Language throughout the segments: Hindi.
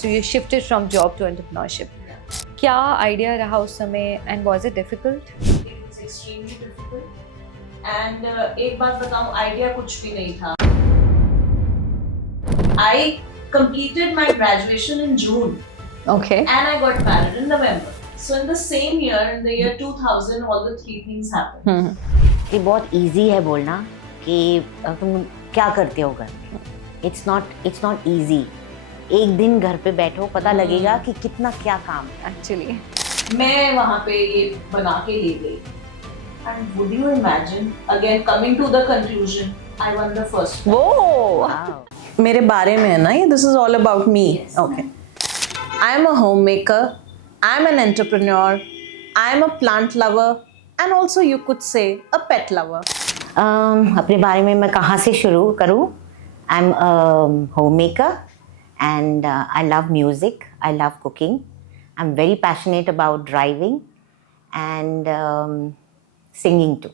So you shifted from job to entrepreneurship. क्या आइडिया रहा उस समय and was it difficult? It was extremely difficult. And एक बात बताऊं, आइडिया कुछ भी नहीं था. I completed my graduation in June. Okay. And I got married in November. So in the same year, in the year 2000, all the three things happened. ये बहुत easy है बोलना कि तुम क्या करते हो घर में. It's not easy. एक दिन घर पे बैठो पता लगेगा कि कितना क्या काम है. Actually. मैं वहाँ पे ये बना के ले गई. And would you imagine, again coming to the conclusion, I won the first one. Whoa. Wow. मेरे बारे में है ना ये, this is all about me. Okay. I am a homemaker, I am an entrepreneur, I am a plant lover, and also you could say a pet lover. अपने बारे में मैं कहाँ से शुरू करूँ? I'm a homemaker and I love music, I love cooking. I'm very passionate about driving and singing too.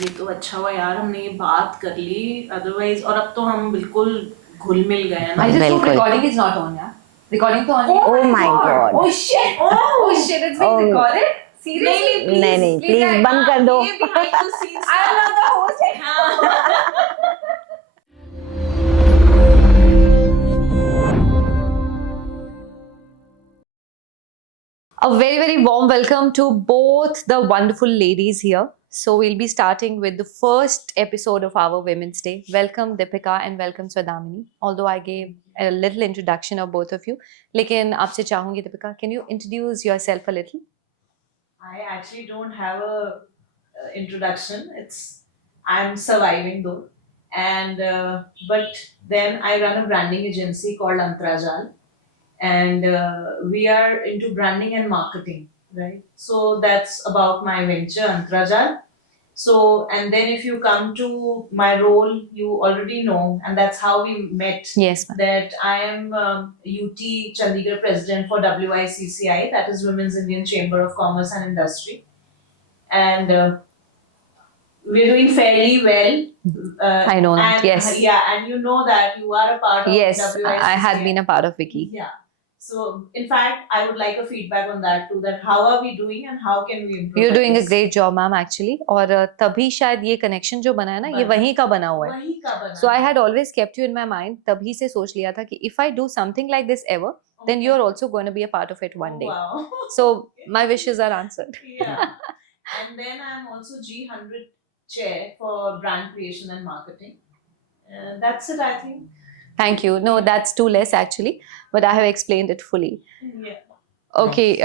ये तो अच्छा हुआ यार हमने ये बात कर ली, otherwise और अब तो हम बिल्कुल घुल मिल गए हैं ना. I just hope बिल्कुल. recording is not on, yeah. Recording तो on है. Oh my God. Oh shit. Oh shit. It's being Oh. recorded. Seriously. नहीं please बंद कर दो. ये behind the scenes I am not the host. हाँ. A very, very warm welcome to both the wonderful ladies here. So we'll be starting with the first episode of our Women's Day. Welcome Deepika and welcome Swadhamini. Although I gave a little introduction of both of you, लेकिन आपसे चाहूँगी Deepika, can you introduce yourself a little? I actually don't have a introduction. I'm surviving though, and but then I run a branding agency called Antrajal, and we are into branding and marketing, right? So that's about my venture Antrajal. So and then if you come to my role, you already know, and that's how we met. Yes, ma'am. That I am UT Chandigarh president for WICCI, that is Women's Indian Chamber of Commerce and Industry, and we're doing fairly well. I know that, and, yes. Yeah, and you know that you are a part of Yes, WICCI. I had been a part of Wiki. Yeah. So in fact, I would like a feedback on that too. That how are we doing and how can we improve? You're doing a this? great job, ma'am, actually. और तभी शायद ये connection जो बना है ना, ये बना। वहीं का बना हुआ है. वही का बना So I है। had always kept you in my mind. तभी से सोच लिया था कि if I do something like this ever, then Okay. you're also going to be a part of it one day. Wow. So my wishes are answered. Yeah. And then I'm also G100 chair for brand creation and marketing. That's it, I think. Thank you. No, that's too less actually, but I have explained it fully. Yeah. Okay.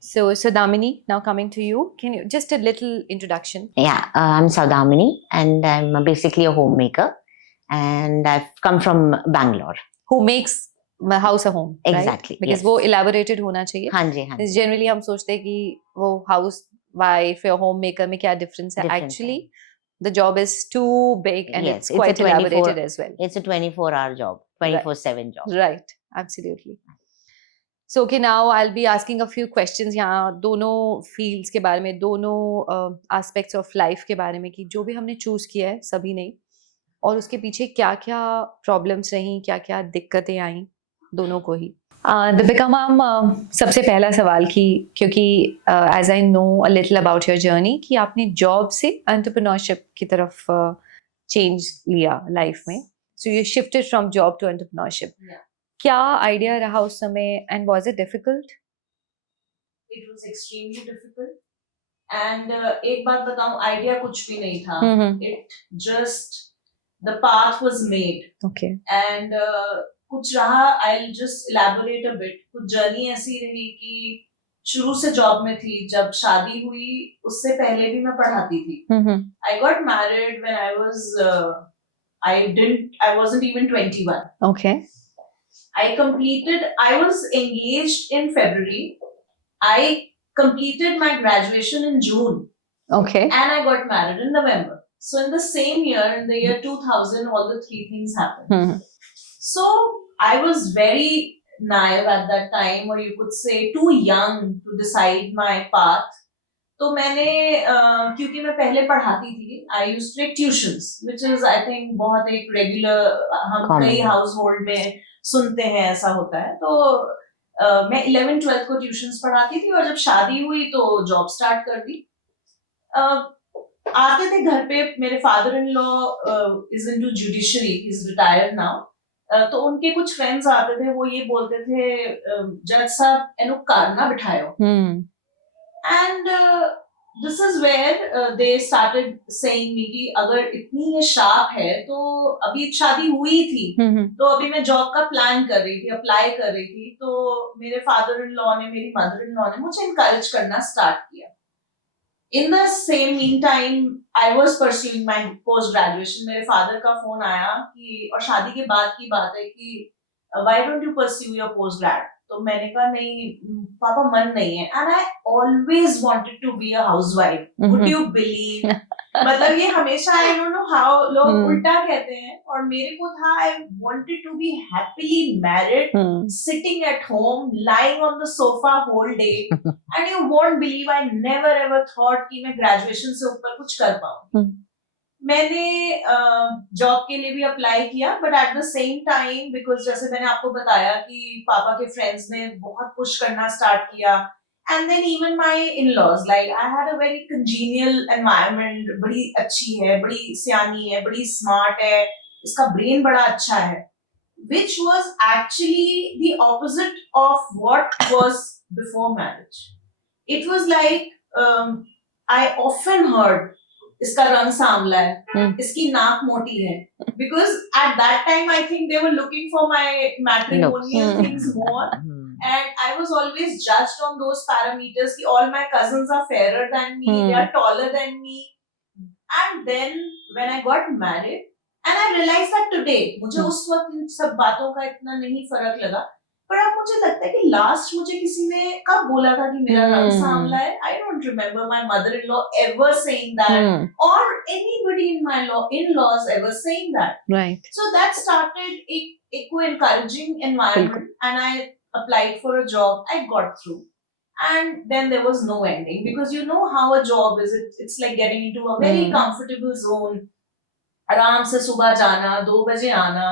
So Damini, now coming to you, can you just a little introduction? Yeah, I'm Saudhamini and I'm basically a homemaker and I've come from Bangalore. Who makes my house a home? Right? Exactly, Because yes. वो elaborated होना चाहिए. हाँ जी. Generally हम सोचते हैं कि वो house wife या homemaker में क्या difference है. Difference Actually, the job is too big and Yes, it's it's quite a 24 elaborated as well. It's a 24-hour job, 24/7 job. Right, absolutely. So okay, now I'll be asking a few questions यहाँ दोनों fields के बारे में, दोनों aspects of life के बारे में कि जो भी हमने choose किया है सभी ने और उसके पीछे क्या-क्या problems रहीं, क्या-क्या दिक्कतें आईं दोनों को ही. दीपिका मैम, सबसे पहला सवाल कि क्योंकि as I know a little about your journey कि आपने job से entrepreneurship की तरफ change लिया life में. So you shifted from job to entrepreneurship. Yeah. क्या आइडिया रहा उस समय and was it difficult? It was extremely difficult. And एक बात बताऊं, आइडिया कुछ भी नहीं था. It just the path was made. Okay. And कुछ रहा, I'll just elaborate a bit. कुछ जर्नी ऐसी रही कि शुरू से जॉब में थी, जब शादी हुई उससे पहले भी मैं पढ़ाती थी. I got married when I was I wasn't even 21. Okay. I was engaged in February. I completed my graduation in June. Okay. And I got married in November. So in the same year, in the year 2000, all the three things happened. So I was very naive at that time, or you could say too young to decide my path. तो मैंने क्योंकि मैं पहले पढ़ाती थी, I used to take tuitions, which is I think बहुत एक regular हम कई household में सुनते हैं ऐसा होता है। तो मैं 11th-12th को ट्यूशंस पढ़ाती थी और जब शादी हुई तो जॉब स्टार्ट कर दी। आते थे घर पे, मेरे father in law is into judiciary, he is retired now. तो उनके कुछ फ्रेंड्स आते थे, वो ये बोलते थे जज साहब एनु कार ना बिठायो। And this is where they started saying me कि अगर इतनी ये शार्प है तो अभी शादी हुई थी, तो अभी मैं जॉब का प्लान कर रही थी, अप्लाई कर रही थी, तो मेरे फादर इन लॉ ने, मेरी मदर इन लॉ ने मुझे इनकरेज करना स्टार्ट किया। In the same meantime, I was pursuing my post graduation. मेरे फादर का फोन आया कि, और शादी के बाद की बात है, कि why don't you pursue your post grad? तो मैंने कहा नहीं पापा, मन नहीं है। And I always wanted to be a housewife. Would you believe? मतलब ये हमेशा, I don't know how लोग उल्टा कहते हैं, और मेरे को था I wanted to be happily married, sitting at home, lying on the sofa whole day. And you won't believe, I never ever thought कि मैं graduation से ऊपर कुछ कर पाऊँ। मैंने जॉब के लिए भी अप्लाई किया, but at the same time, because जैसे मैंने आपको बताया कि पापा के फ्रेंड्स ने बहुत पुश करना स्टार्ट किया, and then even my in-laws, like I had a very congenial environment, बड़ी अच्छी है, बड़ी सियानी है, बड़ी स्मार्ट है, इसका ब्रेन बड़ा अच्छा है, which was actually the opposite of what was before marriage. It was like I often heard इसका रंग सांवला है, इसकी नाक मोटी है, because at that time I think they were looking for my matrimonial things more, and I was always judged on those parameters कि all my cousins are fairer than me, they are taller than me. And then when I got married and I realized that today, मुझे उस वक्त इन सब बातों का इतना नहीं फर्क लगा, पर अब मुझे लगता है कि लास्ट मुझे किसी ने कब बोला था कि मेरा रंग सांवला है। I don't remember my mother-in-law ever saying that, or anybody in my in-laws ever saying that. Right. So that started a encouraging environment, and I applied for a job. I got through, and then there was no ending, because you know how a job is. It's like getting into a very comfortable zone. आराम से सुबह जाना, 2 बजे आना,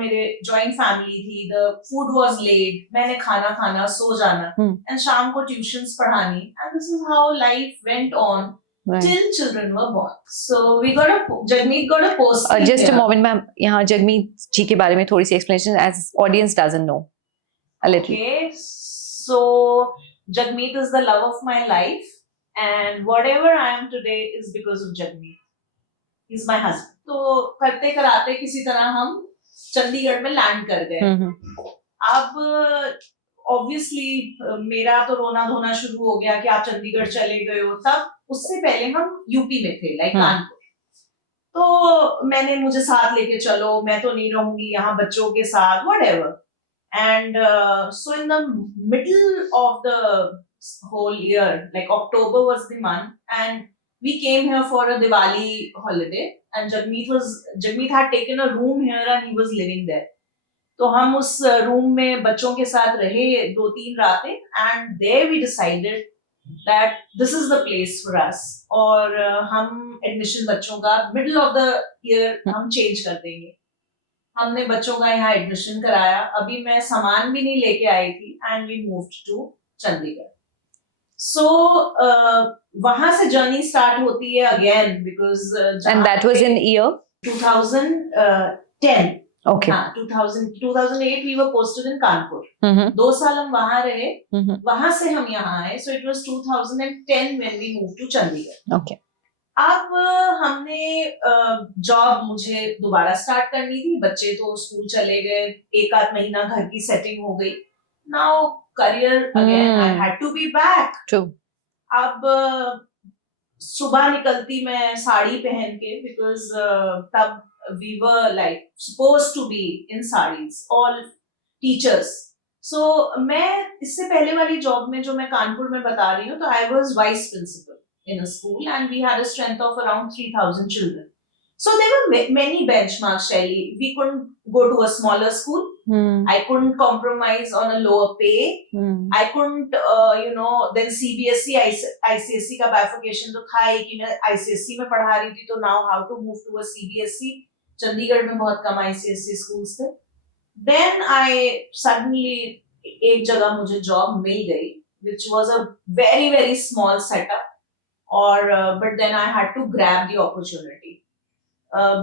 मेरे जॉइंट फैमिली थी, द फूड वाज लेट, मैंने खाना खाना, सो जाना, एंड शाम को ट्यूशंस पढ़ानी, and this is how life went on till children were born. So Jagmeet got a post. Just a moment, ma'am. यहाँ जगमीत जी के बारे में थोड़ी सी explanation, as audience doesn't know a little. Okay, so Jagmeet is the love of my life, and whatever I am today is because of Jagmeet. He's my husband. तो करते कराते किसी तरह हम चंडीगढ़ में लैंड कर गए। अब ऑब्वियसली मेरा तो रोना धोना शुरू हो गया कि आप चंडीगढ़ चले गए हो। तब उससे पहले हम यूपी में थे, लाइक कानपुर। तो मैंने, मुझे साथ लेके चलो, मैं तो नहीं रहूंगी यहाँ बच्चों के साथ, whatever. And so in the middle of the whole year, like October was the month, and we came here for a Diwali holiday, and Jagmeet had taken a room here and he was living there. तो हम उस रूम में बच्चों के साथ रहे 2-3 रातें, and there we decided that this is the place for us, और हम एडमिशन बच्चों का middle of the year हम चेंज कर देंगे। हमने बच्चों का यहाँ एडमिशन कराया। अभी मैं सामान भी नहीं लेके आई थी, and we moved to Chandigarh. So वहां से जर्नी स्टार्ट होती है again, because and that was in year 2010. Okay. हाँ, 2008 we were posted in Kanpur. 2 साल हम वहां रहे, वहां से हम यहाँ आए। So it was 2010 when we moved to Chandigarh. Okay. अब हमने जॉब मुझे दोबारा स्टार्ट करनी थी, बच्चे तो स्कूल चले गए, 1-8 महीना घर की सेटिंग हो गई। Now career again, I had to be back. True. अब सुबह निकलती मैं साड़ी पहन के, बिकॉज तब we were like supposed to be in sarees, all teachers. So मैं इससे पहले वाली जॉब में जो मैं कानपुर में बता रही हूँ, तो I was vice principal in a school, and we had a strength of around 3,000 children. So there were many benchmarks, Shelly. We couldn't go to a smaller school. I couldn't compromise on a lower pay. I couldn't, then CBSE, ICSE का bifurcation तो था ही कि मैं ICSE में पढ़ा रही थी, तो now how to move to a CBSE. Chandigarh में बहुत कम ICSE schools थे, then I suddenly एक जगह मुझे जॉब मिल गई which was a very very small setup और but then I had to grab the opportunity.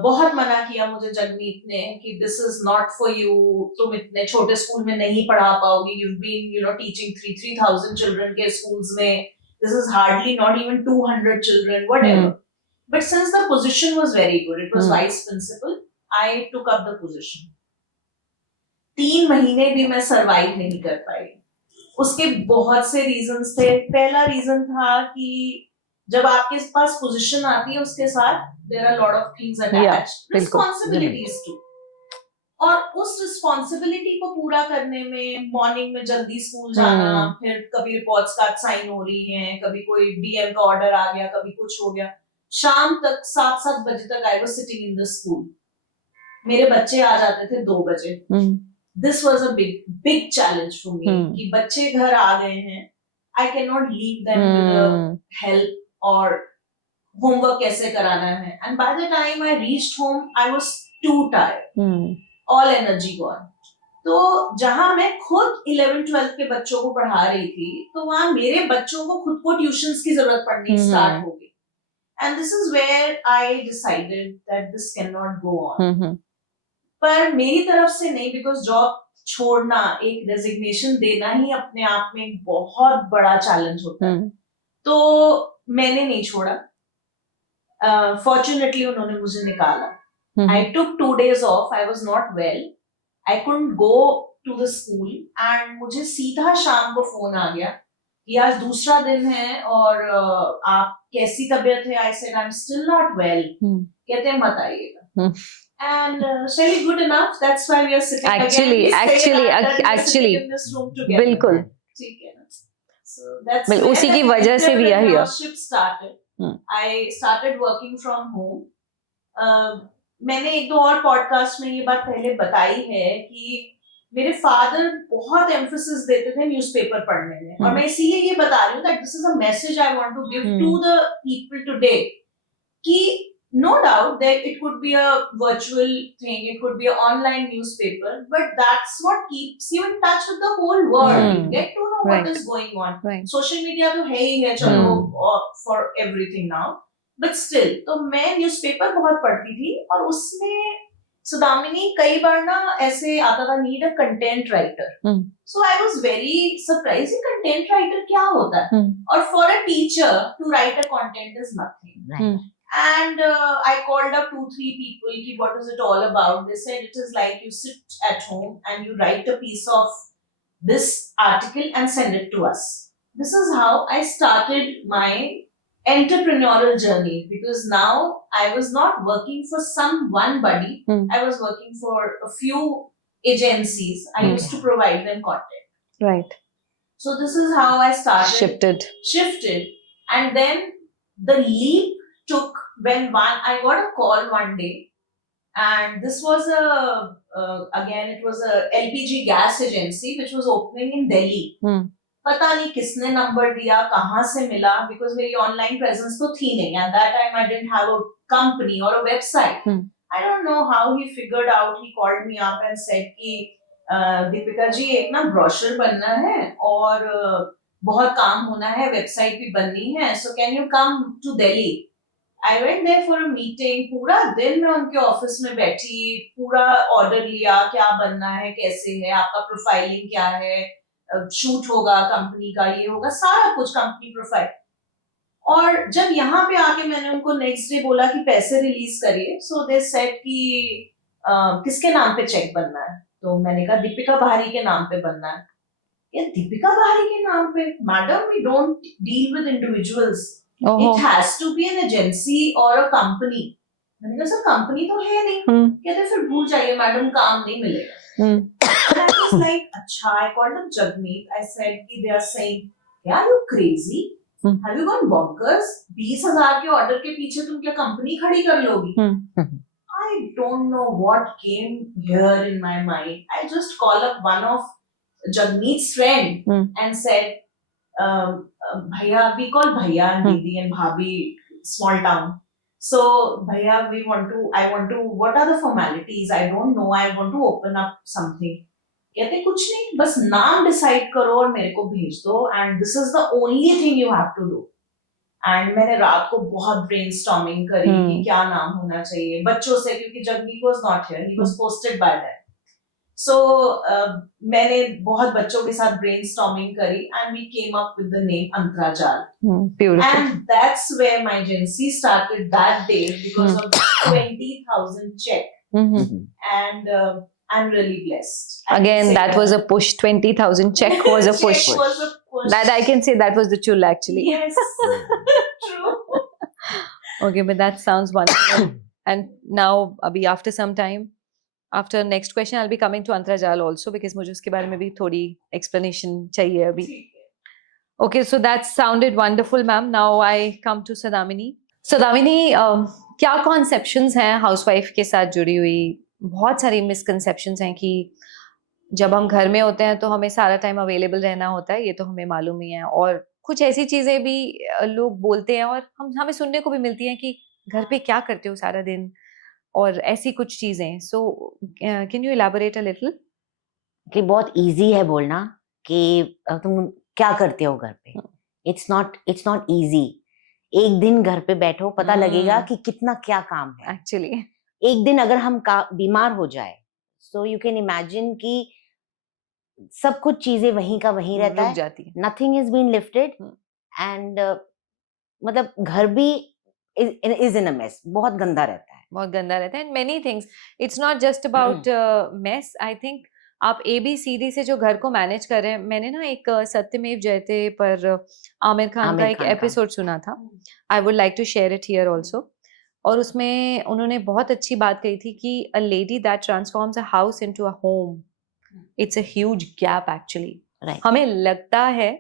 बहुत मना किया मुझे जगमीत ने कि this is not for you, तुम इतने छोटे स्कूल में नहीं पढ़ा पाओगी, यू बीन टीचिंग 3,000 चिल्ड्रन के स्कूल्स में, this is hardly not even 200 children whatever. But since the position was very good, it was vice principal, I took up the position. 3 महीने भी मैं सरवाइव नहीं कर पाई. उसके बहुत से रीजंस थे. पहला रीजन था कि जब आपके पास पोजीशन आती है उसके साथ there are a lot of things attached, responsibilities too. और उस रिस्पॉन्सिबिलिटी को पूरा करने में मॉर्निंग में जल्दी स्कूल जाना, फिर कभी रिपोर्ट्स का साइन हो रही हैं, कभी कोई डीएम का ऑर्डर आ गया, कभी कुछ हो गया, शाम तक 7 बजे तक I was sitting in the school. मेरे बच्चे आ जाते थे 2 बजे. This was a big challenge for me कि बच्चे घर आ गए हैं, I can not leave them with help और होमवर्क कैसे कराना है. And by the time I reached home I was to tired, all energy gone. तो जहां मैं खुद 11th-12th के बच्चों को पढ़ा रही थी, तो वहां मेरे बच्चों को खुद को ट्यूशंस की जरूरत पड़नी स्टार्ट हो गई. And this is where I decided that this can not go on. पर मेरी तरफ से नहीं, बिकॉज जॉब छोड़ना, एक डेजिग्नेशन देना ही अपने आप में एक बहुत बड़ा चैलेंज होता है. तो मैंने नहीं छोड़ा. Fortunately उन्होंने मुझे निकाला. I took 2 days off. I was not well. I couldn't go to the school and मुझे सीधा शाम को फोन आ गया कि आज दूसरा दिन है और आप कैसी तबीयत है. I said I'm still not well. कहते हैं मत आइएगा. And really good enough. That's why we are sitting actually in this room together. बिल्कुल. ठीक है ना. So that's उसी की वजह से भी है here. Started. I started working from home. मैंने 1-2 और पॉडकास्ट में ये बात पहले बताई है कि मेरे फादर बहुत एम्फेसिस देते थे न्यूज़पेपर पढ़ने में, और मैं इसीलिए ये बता रही हूँ that this is a message I want to give to the people today कि no doubt that it could be a virtual thing, it could be an online newspaper, but that's what keeps you in touch with the whole world. You get to know what is going on. Social media तो है ही है, चलो for everything now, but still तो मैं न्यूज़पेपर बहुत पढ़ती थी और उसमें सुदामिनी कई बार ना ऐसे आता था need a content writer. So I was very surprise, content writer क्या होता है, और for a teacher to write a content is nothing. And I called up 2-3 people, what is it all about? They said it is like you sit at home and you write a piece of this article and send it to us. This is how I started my entrepreneurial journey, because now I was not working for one buddy. I was working for a few agencies. I used to provide them content. Right. So this is how I started. Shifted. And then the leap took when I got a call one day, and this was again it was a LPG gas agency which was opening in Delhi. पता नहीं किसने नंबर दिया, कहाँ से मिला, because मेरी ऑनलाइन प्रेजेंस तो थी नहीं. At that time I didn't have a company or a website. I don't know how he figured out. He called me up and said कि दीपिका जी एक ना ब्रोशर बनना है और बहुत काम होना है, वेबसाइट भी बननी है, so can you come to Delhi? I went there for a meeting. पूरा दिन मैं उनके ऑफिस में बैठी, पूरा ऑर्डर लिया, क्या बनना है, कैसे है, आपका प्रोफाइलिंग क्या है, शूट होगा कंपनी का, ये होगा, सारा कुछ कंपनी प्रोफाइल. और जब यहाँ पे आके मैंने उनको नेक्स्ट डे बोला कि पैसे रिलीज करिए, सो दे सेड कि किसके नाम पे चेक बनना है. तो मैंने कहा दीपिका बाहरी के नाम पे बनना है. ये दीपिका बाहरी के नाम पे? Madam, we don't deal with individuals. It has to be an agency or a company. मैंने कहा सर कंपनी तो है नहीं. कहते फिर भूल जाइए मैडम, काम नहीं मिलेगा. I was like, अच्छा. I called up Jagmeet. I said कि they are saying, are you crazy? Have you gone bonkers? 20,000 के ऑर्डर के पीछे तुम क्या कंपनी खड़ी कर लोगी? I don't know what came here in my mind. I just called up one of Jagmeet's friend and said, भैया, we call भैया and दीदी and भाभी, small town. So, bhaiya, I want to, what are the formalities? I don't know, I want to open up something. कहते कुछ नहीं, बस नाम डिसाइड करो और मेरे को भेज दो, and this is the only thing you have to do. And मैंने रात को बहुत ब्रेनस्टॉर्मिंग करी कि क्या नाम होना चाहिए बच्चों से, क्योंकि Jagdeep was not here, he was posted by that. So मैंने बहुत बच्चों के साथ ब्रेनस्टॉर्मिंग करी and we came up with the name Antarajaal. Beautiful. And that's where my agency started that day because of the 20,000 check. And I'm really blessed. I can Again, say that was a push. 20,000 check was a push. Check was a push. That I can say that was the chul actually. Yes, true. Okay, but that sounds wonderful. And now, abhi after some time, after next question, I'll be coming to Antarajal also because मुझे उसके बारे में भी थोड़ी explanation चाहिए अभी. Okay, so that sounded wonderful, ma'am. Now I come to Sadamini. Sadamini, क्या conceptions हैं housewife के साथ जुड़ी हुई? बहुत सारी misconceptions हैं कि जब हम घर में होते हैं तो हमें सारा टाइम अवेलेबल रहना होता है, ये तो हमें मालूम ही है. और कुछ ऐसी चीजें भी लोग बोलते हैं और हमें सुनने को भी मिलती हैं कि घर पे क्या करते हो सारा दिन, और ऐसी कुछ चीजें. So can you elaborate a little? कि बहुत इजी है बोलना कि तुम क्या करते हो घर पे. It's not easy. एक दिन घर पे बैठो, पता लगेगा कि कितना क्या काम है एक्चुअली. एक दिन अगर हम बीमार हो जाए, सो यू कैन इमेजिन कि सब कुछ चीजें वहीं का वहीं रहता है, जाती है. Nothing is been lifted and मतलब घर भी इज इन अ मेस. बहुत गंदा रहता है, बहुत गंदा रहता है. And many things, it's not just about mess. I think आप ABCD से जो घर को मैनेज कर रहे हैं. मैंने ना एक सत्यमेव जयते पर आमिर खान का एक एपिसोड सुना था. I would like to share it here also. और उसमें उन्होंने बहुत अच्छी बात कही थी कि a lady that transforms a house into a home, it's a huge gap actually. हमें लगता है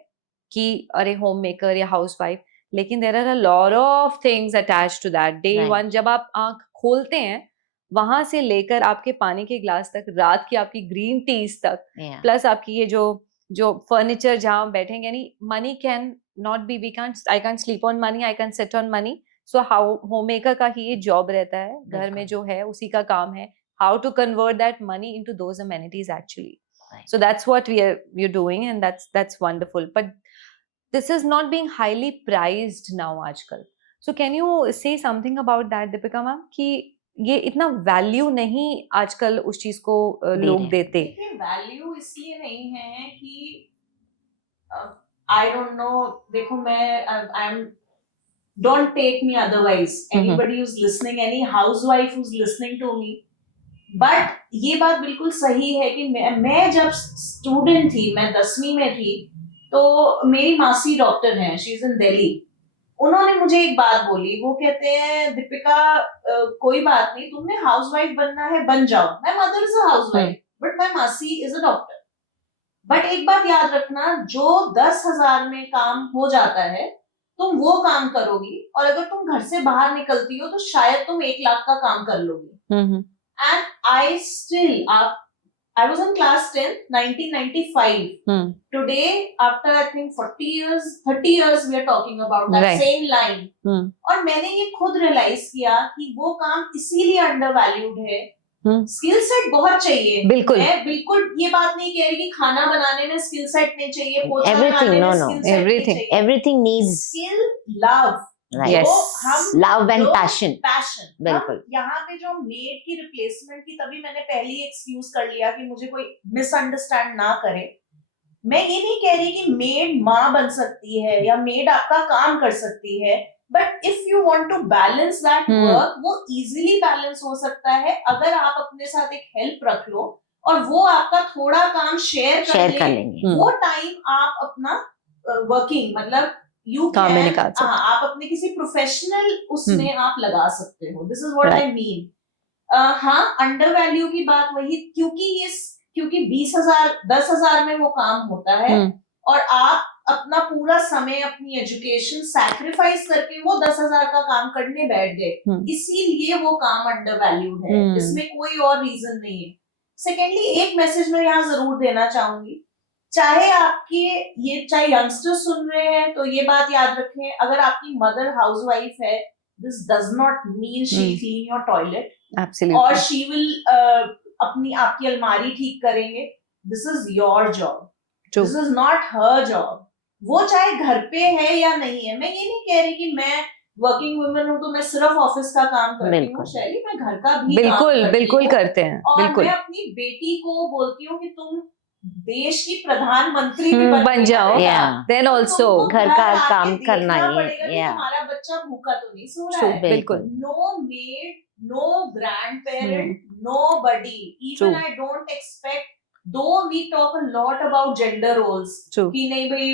कि अरे होम मेकर या हाउस वाइफ, लेकिन there are a lot of things attached to that. Day one जब आप आंख खोलते हैं, वहां से लेकर आपके पानी के ग्लास तक, रात की आपकी ग्रीन टीज तक, प्लस आपकी ये जो फर्नीचर जहां बैठेंगे, यानी money can not be, I can sleep on money, I can sit on money. So how home maker का ही ये जॉब रहता है, घर में जो है उसी का काम है, how to convert that money into those amenities actually. So that's what we're doing, and that's wonderful. But this is not being highly prized now आजकल. So can you say something about that, Deepika ma'am, कि ये इतना वैल्यू नहीं आजकल उस चीज को लोग देते. देखिए, वैल्यू इसलिए नहीं है कि आई डोंट नो. देखो, मैं I am, don't take me otherwise, anybody who's listening, any housewife who's listening to me, but ये बात बिल्कुल सही है कि मैं जब स्टूडेंट थी, मैं 10वीं में थी, तो मेरी मासी डॉक्टर हैं, शी इज इन दिल्ली. उन्होंने मुझे एक बात बोली, वो कहते हैं, दीपिका कोई बात नहीं, तुमने हाउसवाइफ बनना है बन जाओ. My mother is a housewife but my मासी इज अ डॉक्टर. बट एक बात याद रखना, जो 10,000 में काम हो जाता है, तुम वो काम करोगी, और अगर तुम घर से बाहर निकलती हो तो शायद तुम 1 लाख का काम कर लोगी. And I still, I was in class 10, 1995. Today, after I think 40 years, 30 years, we are talking about that same line. और मैंने ये खुद रियलाइज किया कि वो काम इसीलिए अंडरवैल्यूड है. स्किल सेट बहुत चाहिए. बिल्कुल. मैं बिल्कुल ये बात नहीं कह रही कि खाना बनाने में स्किल सेट नहीं चाहिए, पोछा बनाने में स्किल सेट नहीं चाहिए. Everything needs skill, love. Yes. Love and passion. बिल्कुल. यहाँ पे जो मेड की रिप्लेसमेंट की, तभी मैंने पहले ही एक्सक्यूज कर लिया कि मुझे कोई मिसअंडरस्टैंड ना करे. मैं ये नहीं कह रही कि मेड माँ बन सकती है या मेड आपका काम कर सकती है, but if you want to balance that work, वो इजीली बैलेंस हो सकता है अगर आप अपने साथ एक हेल्प रख लो और वो आपका थोड़ा काम शेयर कर लेंगे. वो टाइम आप अपना वर्किंग, मतलब आप अपने किसी प्रोफेशनल उसमें आप लगा सकते हो. This is what I mean. हाँ, अंडर वैल्यू की बात वही, क्योंकि 20,000 10,000 में वो काम होता है, और आप अपना पूरा समय, अपनी एजुकेशन सैक्रिफाइस करके वो 10,000 का काम करने बैठ गए, इसीलिए वो काम अंडर वैल्यूड है. इसमें कोई और रीजन नहीं है. सेकेंडली, एक मैसेज मैं यहाँ जरूर देना चाहूंगी, चाहे यंगस्टर्स सुन रहे हैं तो ये बात याद रखें, अगर आपकी मदर हाउसवाइफ है this does not mean she'll Hmm. clean your toilet or Absolutely. she will अपनी आपकी अलमारी ठीक करेंगे. This is your job. True. This is not her job. वो चाहे घर पे है या नहीं है. मैं ये नहीं कह रही कि मैं वर्किंग वुमन हूँ तो मैं सिर्फ ऑफिस का काम करती हूँ. बिल्कुल. शैली, मैं घर का भी काम बिल्कुल करती बिल्कुल हूँ. करते हैं. और बिल्कुल. मैं अपनी बेटी को बोलती हूँ कि तुम देश की प्रधानमंत्री भी बन जाओ. Yeah. Then तो also. तुमको घर का आके काम देखना करना ही, पड़ेगा कि yeah. हमारा बच्चा भूखा तो नहीं सो रहा True. है. बिल्कुल. No maid, no grandparent, nobody. Even True. I don't expect, though we talk a lot about gender roles, True. कि नहीं भाई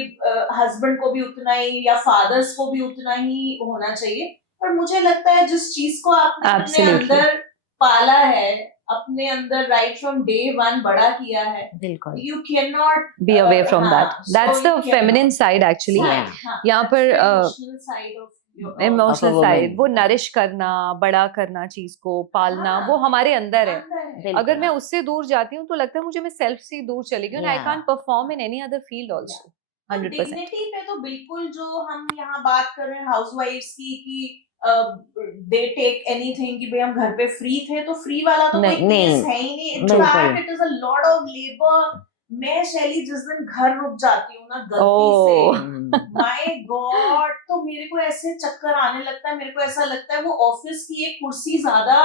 हस्बैंड को भी उतना ही या फादर्स को भी उतना ही होना चाहिए. पर मुझे लगता है जिस चीज को आपने अपने Absolutely. अंदर पाला है, अपने अंदर राइट फ्रॉम डे वन बड़ा किया है, बिल्कुल. you cannot Be away from हाँ, that. That's so the you cannot. feminine side actually. Yeah. हाँ, यहाँ that's पर, the emotional side of your emotional woman. Side, वो नरिश करना, बड़ा करना चीज को, पालना, हाँ. वो हमारे अंदर है. अंदर है. बिल्कुल. अगर मैं उससे दूर जाती हूँ तो लगता है मुझे मैं सेल्फ से दूर चली गई. आई Yeah. Can't perform in any other field also. 100%. Dignity पे तो बिल्कुल जो हम यहाँ बात कर रहे हैं हाउसवाइफ्स की कि दे टेक एनीथिंग कि भाई हम घर पे फ्री थे, तो फ्री वाला तो कोई नहीं, केस है ही नहीं. बिल्कुल. In fact it is a lot of labour. मैं शैली जिस दिन घर रुक जाती हूँ ना गलती Oh. से, माय गॉड, तो मेरे को ऐसे चक्कर आने लगता है. मेरे को ऐसा लगता है वो ऑफिस की एक कुर्सी ज्यादा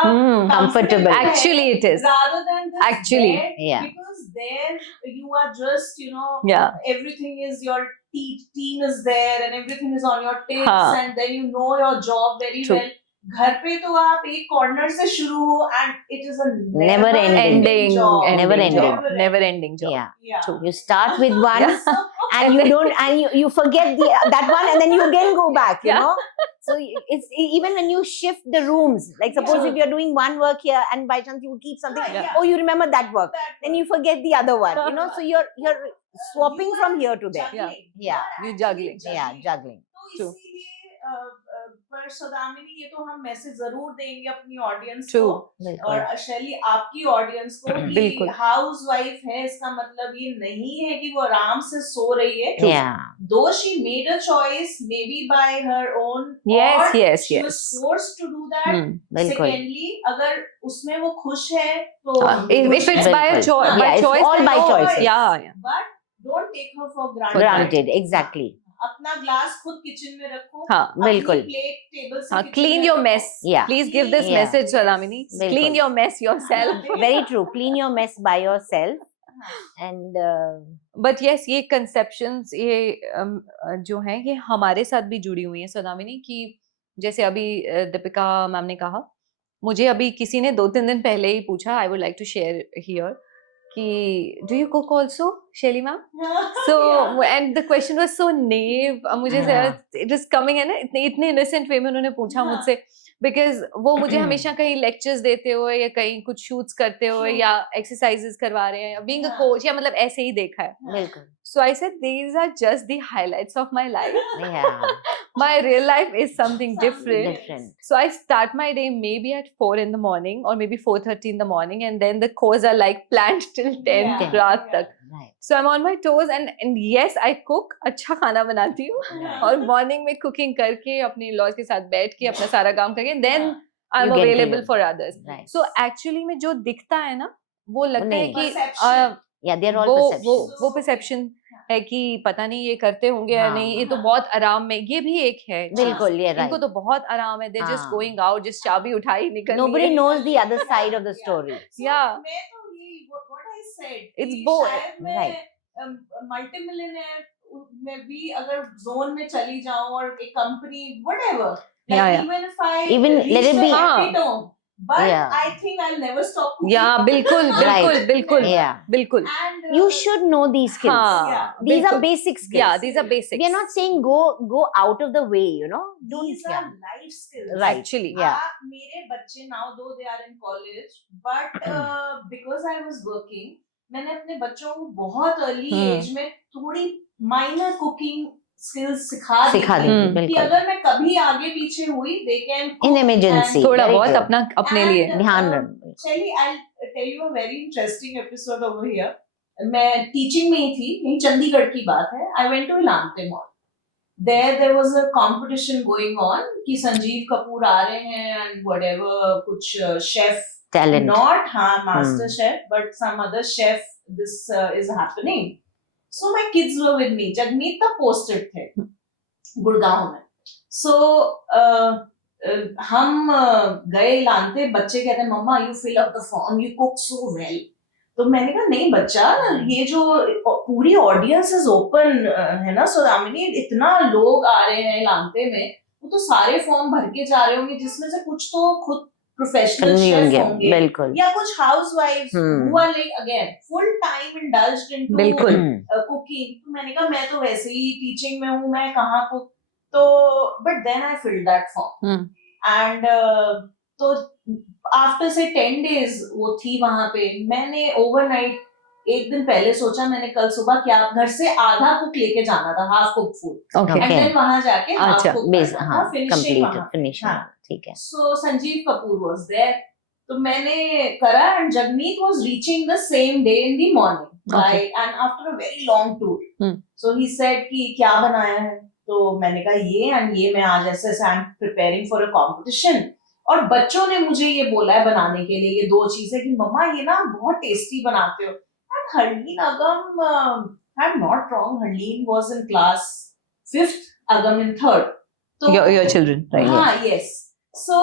Comfortable. Actually it is. rather than this Actually, bed, yeah. because there you are just, you know, Yeah. everything is your team is there and everything is on your tips, हाँ. and then you know your job very True. well. घर पे तो आप एक कॉर्नर से शुरू हो and it is a Never Ending, job. Never ending. never ending job. Yeah. Yeah. True. You start with one Yeah. and you don't, and you forget that one, and then you again go back, you Yeah. know. So it's even when you shift the rooms, like suppose Yeah. if you're doing one work here and by chance you keep something, Yeah. oh, you remember that work, then you forget the other one, you know. So you're swapping from here to there. Yeah. Yeah. You juggling. Yeah, juggling. तो True. इसीलिए पर सौदामिनी, ये तो हम मैसेज जरूर देंगे अपनी ऑडियंस True. को. बिल्कुल. और शैली आपकी ऑडियंस को कि बिल्कुल. हाउस वाइफ है इसका मतलब ये नहीं है कि वो आराम से सो रही है. Yeah. Though she made a choice, maybe by her own, Yes, or yes, she yes. was forced to do that. बिल्कुल. Secondly, अगर उसमें वो खुश है तो If it's by a बिल्कुल. choice, Yeah, by it's choice, all then by no. choices. Yeah, yeah. but don't take her for granted. Granted, exactly. अपना ग्लास खुद किचन में रखो. हाँ, बिल्कुल. अपनी प्लेट टेबल से हाँ, kitchen clean में your रखो. mess. Yeah. Please give this Yeah. message, Salamini. बिल्कुल. Clean your mess yourself. Very true. Clean your mess by yourself. And But yes, ये conceptions ये जो हैं ये हमारे साथ भी जुड़ी हुई हैं सदामिनी, कि जैसे अभी दीपिका मैम ने कहा, मुझे अभी किसी ने 2-3 दिन पहले ही पूछा, I would like to share here, कि do you cook also, शैली ma'am? So and the question was so naive. मुझे Yeah. it was coming है ना, इतने innocent way में उन्होंने पूछा मुझसे, because वो मुझे हमेशा कहीं lectures देते हुए या कहीं कुछ shoots करते हुए Sure. या exercises करवा रहे हैं, being a हाँ. coach, या मतलब ऐसे ही देखा है. बिल्कुल. So I said these are just the highlights of my life. Yeah. My real life is something different. Different. So I start my day maybe at 4 in the morning or maybe 4:30 in the morning, and then the course are like planned till 10 Yeah. रात Yeah. तक. Right. So I'm on my toes, and yes, I cook, अच्छा खाना बनाती हूँ, और morning में cooking करके अपने in-laws के साथ बैठ के अपना सारा काम करके then I'm You get available to- for others. Right. So actually में जो दिखता है ना, वो लगता है नहीं. कि Perception. Yeah, they're all वो perceptions. perception है कि पता नहीं ये करते होंगे या हाँ. नहीं, ये तो हाँ. बहुत आराम में, ये भी एक है चीज़। बिल्कुल, yeah, इनको right. तो बहुत आराम है, they're just हाँ. going out, just चाबी उठाई निकल Nobody लिए। knows the other side of the story. So, Yeah. मैं तो ये what I said, It's कि both. शायद मैं Right. multimillionaire में भी अगर zone में चली जाऊं और एक company whatever, like Yeah, yeah. even if I Even reach let it the be- epitome, but Yeah. I think I'll never stop cooking. या बिल्कुल बिल्कुल Right. बिल्कुल Yeah. बिल्कुल। And You should know these skills. हाँ, Yeah. These are बिल्कुल। basic skills. Yeah, these are basics. We are not saying go out of the way, you know. these Don't. are Yeah. life skills. Right. Actually, Yeah. मेरे बच्चे now though they are in college, but because I was working, मैंने अपने बच्चों को बहुत early age में थोड़ी minor cooking skills सिखा दी सिखा थी, देंगे हम्म। कि बिल्कुल. अगर मैं कभी आगे पीछे हुई they can cook In emergency. and- थोड़ा Very बहुत good. अपना अपने And, लिए। ध्यान रखना। Shelly, I'll tell you a very interesting episode over here. मैं टीचिंग में ही थी, यही चंडीगढ़ की बात है. I went to Elante Mall. there was a competition going on कि संजीव कपूर आ रहे हैं and whatever कुछ chef Talent. not master chef but some other chef this is happening. So my kids were with me. Jagmeet तब posted थे गुड़गांव में. So हम गए लानते, बच्चे कहते हैं मम्मा you fill up the form, you cook so well. तो मैंने कहा नहीं बच्चा, ये जो पूरी ऑडियंस इज ओपन है ना सौदामिनी, इतना लोग आ रहे हैं लानते में, वो तो सारे फॉर्म भर के जा रहे होंगे जिसमें से कुछ तो खुद प्रोफेशनल शेफ होंगे बिल्कुल, या कुछ हाउसवाइफ्स who are like again full time indulged into बिल्कुल कुकिंग. तो मैंने कहा मैं तो वैसे ही टीचिंग में हूँ, मैं कहाँ कुक. तो but then I filled that form and तो आफ्टर से 10 days वो थी वहां पे. मैंने ओवरनाइट एक दिन पहले सोचा, मैंने कल सुबह क्या घर से आधा कुक लेके जाना था, half cook food, okay and then वहां जाके हाफ अच्छा, कुक करना था, फिनिशिंग वहां. ठीक है. सो संजीव कपूर वाज देयर, तो मैंने करा and Jagmeet was reaching the same day in the morning like and after a very long tour. So he said कि क्या बनाया है, तो मैंने कहा ये एंड ये मैं आज ऐसे I am preparing for a competition. और बच्चों ने मुझे ये बोला है बनाने के लिए ये दो चीजें कि मम्मा ये ना बहुत टेस्टी बनाते हो. And Harleen Agam, I am not wrong, Harleen was in class 5th, Agam in 3rd. तो your children, right? हाँ यस. सो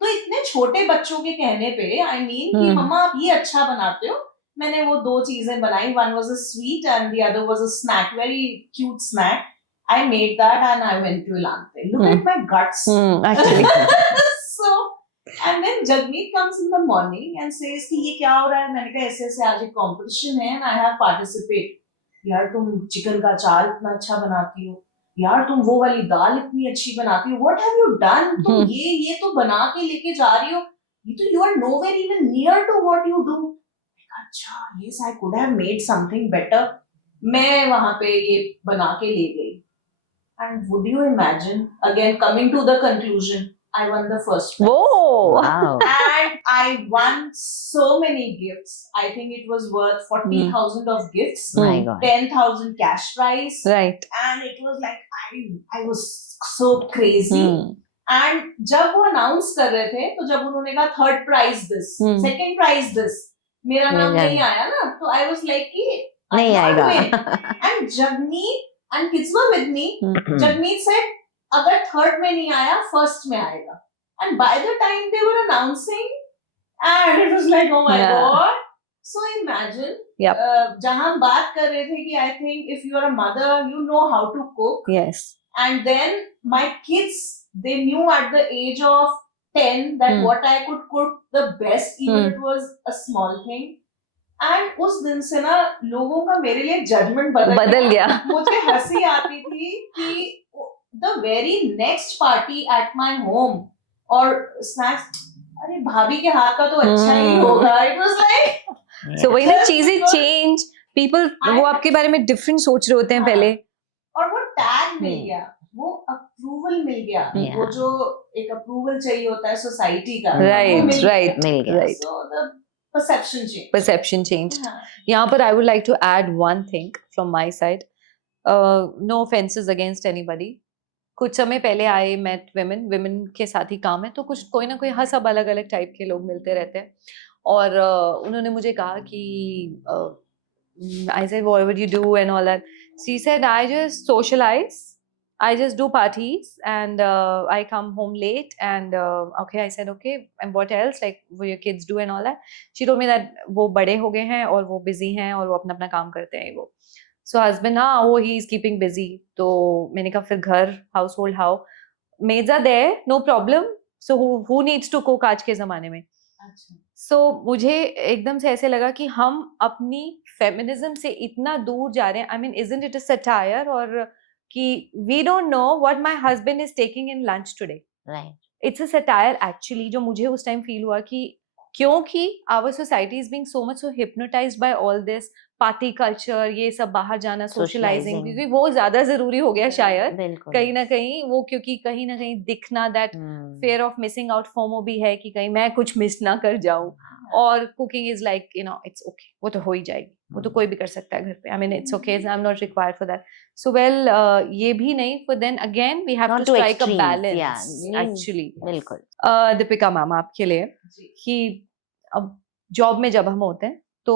तो इतने छोटे बच्चों के कहने पे आई मीन कि मम्मा आप ये अच्छा बनाते हो. मैंने वो दो चीजें बनाई, one was a sweet and the other was a snack, very cute snack. I made that and I went to Elante. Look at my guts. Actually. So, and then Jagmeet comes in the morning and says कि ये क्या हो रहा है. मैंने कहा ऐसे ऐसे आज एक competition है and I have participated. यार तुम चिकन का अचार इतना अच्छा बनाती हो, यार तुम वो वाली दाल इतनी अच्छी बनाती हो, what have you done? तुम ये तो बना के लेके जा रही हो, ये तो you are nowhere even near to what you do. अच्छा, yes I could have made something better. मैं वहां पे ये बना के ले गई. And would you imagine, again coming to the conclusion, I won the first prize. Whoa! Wow. And I won so many gifts. I think it was worth 40,000 of gifts. My God. 10,000 cash prize. Right. And it was like, I was so crazy. And जब वो announce कर रहे थे, तो जब उन्होंने कहा third prize this, second prize this, मेरा नाम नहीं आया ना, तो I was like कि नहीं आएगा. And Jagmeet and kids were with me. Jagmeet said, अगर third में नहीं आया, first में आएगा. And by the time they were announcing, and it was like, oh my God. So imagine, जहाँ हम बात कर रहे थे कि I think if you are a mother, you know how to cook. Yes. And then my kids, they knew at the age of 10 that what I could cook the best, even it was a small thing. And उस दिन से ना लोगों का मेरे लिए जजमेंट बदल गया. मुझे हंसी आती थी कि the very next party at my home और स्नैक्स, अरे भाभी के हाथ का तो अच्छा ही होगा. इट वाज लाइक सो वही ना, चीजें चेंज, पीपल वो आपके बारे में डिफरेंट सोच रहे होते हैं पहले, और वो टैग मिल गया, वो अप्रूवल मिल गया, वो जो एक अप्रूवल चाहिए होता है सोसाइटी का, राइट मिल गया. So the perception changed. यहाँ पर I would like to add one thing from my side. No offenses against anybody. कुछ समय पहले I met women के साथ ही काम है, तो कुछ कोई ना कोई सब अलग अलग टाइप के लोग मिलते रहते हैं. और उन्होंने मुझे कहा कि I said what would you do and all that. She said I just socialize. I just do parties and I come home late and okay, I said okay, and what else, like what your kids do and all that. She told me that वो बड़े हो गए हैं और वो busy हैं और वो अपना अपना काम करते हैं वो. So husband हाँ वो he is keeping busy. तो मैंने कहा फिर घर household how maids are there, no problem. So who needs to cook आज के ज़माने में. So मुझे एकदम से ऐसे लगा कि हम अपनी फेमिनिज्म से इतना दूर जा रहे हैं. I mean, isn't it a satire और कि we don't know what my husband is taking in lunch today. Right. It's a satire actually, जो मुझे उस टाइम फील हुआ कि क्योंकि our society is being so much so hypnotized by all this party culture, ये सब बाहर जाना, socializing, क्योंकि वो ज्यादा जरूरी हो गया शायद कहीं ना कहीं वो, क्योंकि कहीं ना कहीं दिखना, that fear of missing out, FOMO भी है कि कहीं मैं कुछ मिस ना कर जाऊं. और cooking is like, you know, it's okay, वो तो हो ही जाएगी. वो तो कोई भी कर सकता है घर पे. I mean, it's okay. I'm not required for that. So well, ये भी नहीं. But then again, we have Not to to strike a extremes, balance. yeah. Actually, बिल्कुल. दीपिका मैम आपके लिए जी. कि अब जॉब में जब हम होते हैं तो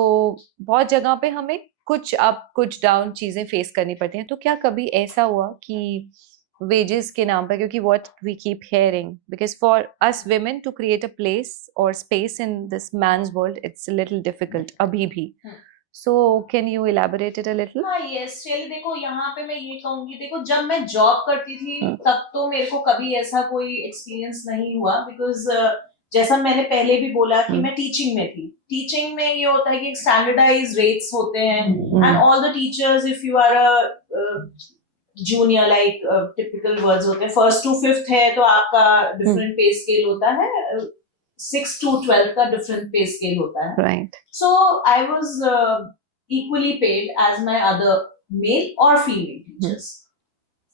बहुत जगह पे हमें कुछ अप कुछ डाउन चीजें फेस करनी पड़ती हैं. तो क्या कभी ऐसा हुआ कि wages के नाम पर, क्योंकि what we keep hearing, because for us women to create a place or space in this man's world, it's a little difficult अभी भी. So can you elaborate it a little? हाँ, यस, चलिए देखो यहाँ पे मैं ये कहूंगी, देखो जब मैं जॉब करती थी तब तो मेरे को कभी ऐसा कोई एक्सपीरियंस नहीं हुआ, बिकॉज जैसा मैंने पहले भी बोला कि मैं टीचिंग में थी. टीचिंग में ये होता है कि स्टैंडर्डाइज रेट्स होते हैं, and all the teachers, if you are a junior, like typical words होते हैं, 1st to 5th है तो आपका डिफरेंट पे स्केल होता है, 6th to 12th का डिफरेंट पे स्केल होता है. Right. So I was equally paid as my other male or female teachers,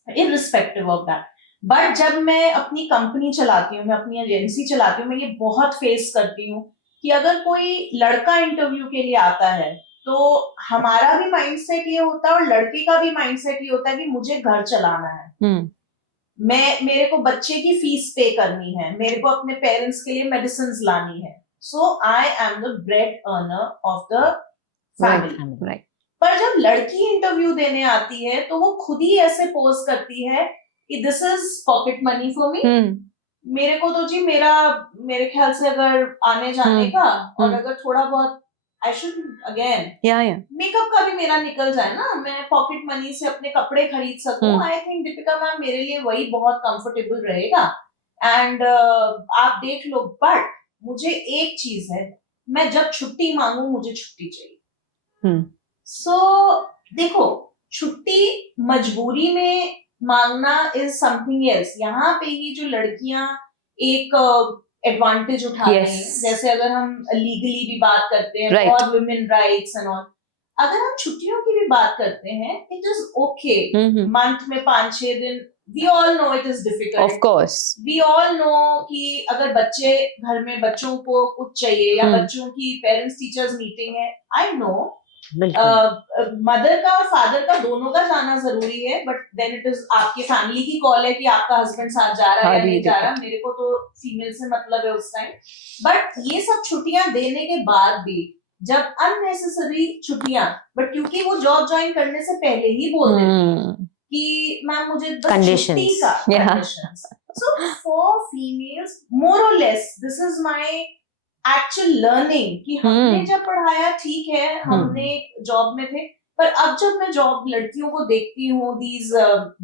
irrespective of that. But जब मैं अपनी कंपनी चलाती हूँ, मैं अपनी एजेंसी चलाती हूँ, मैं ये बहुत फेस करती हूँ कि अगर कोई लड़का इंटरव्यू के लिए आता है तो हमारा भी माइंडसेट ये होता है और लड़के का भी माइंडसेट ये होता है कि मुझे घर चलाना है, मेरे को बच्चे की फीस पे करनी है, मेरे को अपने पेरेंट्स के लिए मेडिसिन लानी है. So I am the bread earner of the family. Right. पर जब लड़की इंटरव्यू देने आती है तो वो खुद ही ऐसे पोज करती है कि this is pocket money for me. मेरे को तो जी मेरे ख्याल से अगर आने जाने का और अगर थोड़ा बहुत आई शुड अगेन मेकअप का भी मेरा निकल जाए ना, मैं पॉकेट मनी से अपने कपड़े खरीद सकूं, आई थिंक दीपिका मैम मेरे लिए वही बहुत कंफर्टेबल रहेगा. एंड आप देख लो, बट मुझे एक चीज है, मैं जब छुट्टी मांगू मुझे छुट्टी चाहिए. सो देखो, छुट्टी मजबूरी में मांगना इज समथिंग एल्स. यहाँ पे ही जो लड़कियां एक एडवांटेज उठाते हैं, जैसे अगर हम लीगली भी बात करते हैं और वुमेन राइट्स एंड ऑल, अगर हम छुट्टियों की भी बात करते हैं, इट इज ओके. मंथ में 5-6 दिन, we all know it is difficult. Of course. We all know कि अगर बच्चे घर में बच्चों को कुछ चाहिए या बच्चों की पेरेंट्स टीचर्स मीटिंग है, I know मदर का और फादर का दोनों का जाना जरूरी है, बट देन इट इज आपकी फैमिली की कॉल है कि आपका हस्बैंड साथ जा रहा है या नहीं जा रहा. मेरे को तो फीमेल से मतलब है उस टाइम. बट ये सब छुट्टियां देने के बाद भी जब अननेसेसरी छुट्टियां, बट क्योंकि वो जॉब ज्वाइन करने से पहले ही बोल देती कि मैम मुझे बस छुट्टी का कंडीशंस. सो फॉर फीमेल्स मोर और less this is my actual learning कि हमने जब पढ़ाया ठीक है, हमने जॉब में थे, पर अब जब मैं जॉब लड़कियों को देखती हूँ, these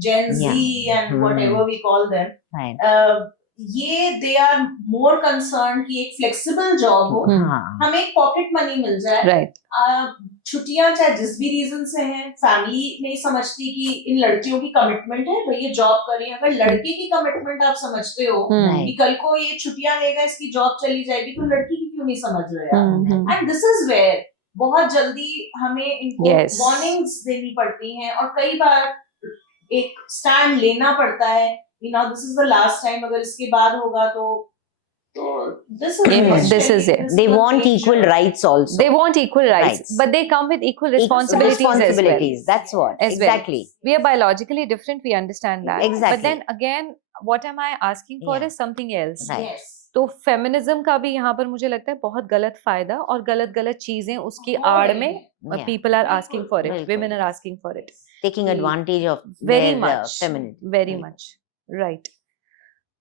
Gen Z and whatever we call them, ये दे आर मोर कंसर्न कि एक फ्लेक्सिबल जॉब हो, हमें एक पॉकेट मनी मिल जाए. छुट्टियां चाहे जिस भी रीजन से हैं, फैमिली नहीं समझती कि इन लड़कियों की कमिटमेंट है, भैया जॉब करें. अगर लड़के की कमिटमेंट आप समझते हो कि कल को ये छुट्टियां लेगा, इसकी जॉब चली जाएगी, तो लड़की की क्यों नहीं समझ रहे आप? एंड दिस इज वेयर बहुत जल्दी हमें इनको वार्निंग्स देनी पड़ती हैं और कई बार एक स्टैंड लेना पड़ता है कि now this is the last time, अगर इसके बाद होगा तो this is it. They want equal rights also. They want equal rights, but they come with equal responsibilities as well. That's what. Exactly. We are biologically different, we understand that. Exactly. But then again, what am I asking for is something else. Right. तो फेमिनिज्म का भी यहाँ पर मुझे लगता है बहुत गलत फायदा और गलत चीजें उसकी आड़ में people are asking for it, women are asking for it, taking advantage of very their much, femininity. very much, right.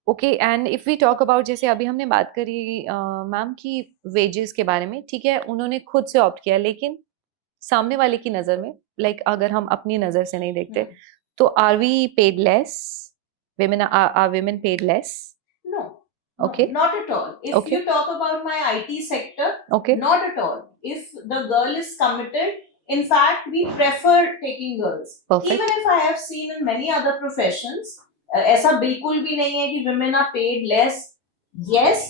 Okay. And if we talk about, जैसे अभी हमने बात करी मैम की वेजेस के बारे में, ठीक है, उन्होंने खुद से ऑप्ट किया, लेकिन सामने वाले की नजर में, लाइक अगर हम अपनी नजर से नहीं देखते तो are we paid less? women are women paid less? No. Okay. Not at all. If you talk about my IT sector, okay, not at all. If the girl is committed, in fact we prefer taking girls. Perfect. Even if I have seen in many other professions, ऐसा बिल्कुल भी नहीं है कि women are paid less. Yes,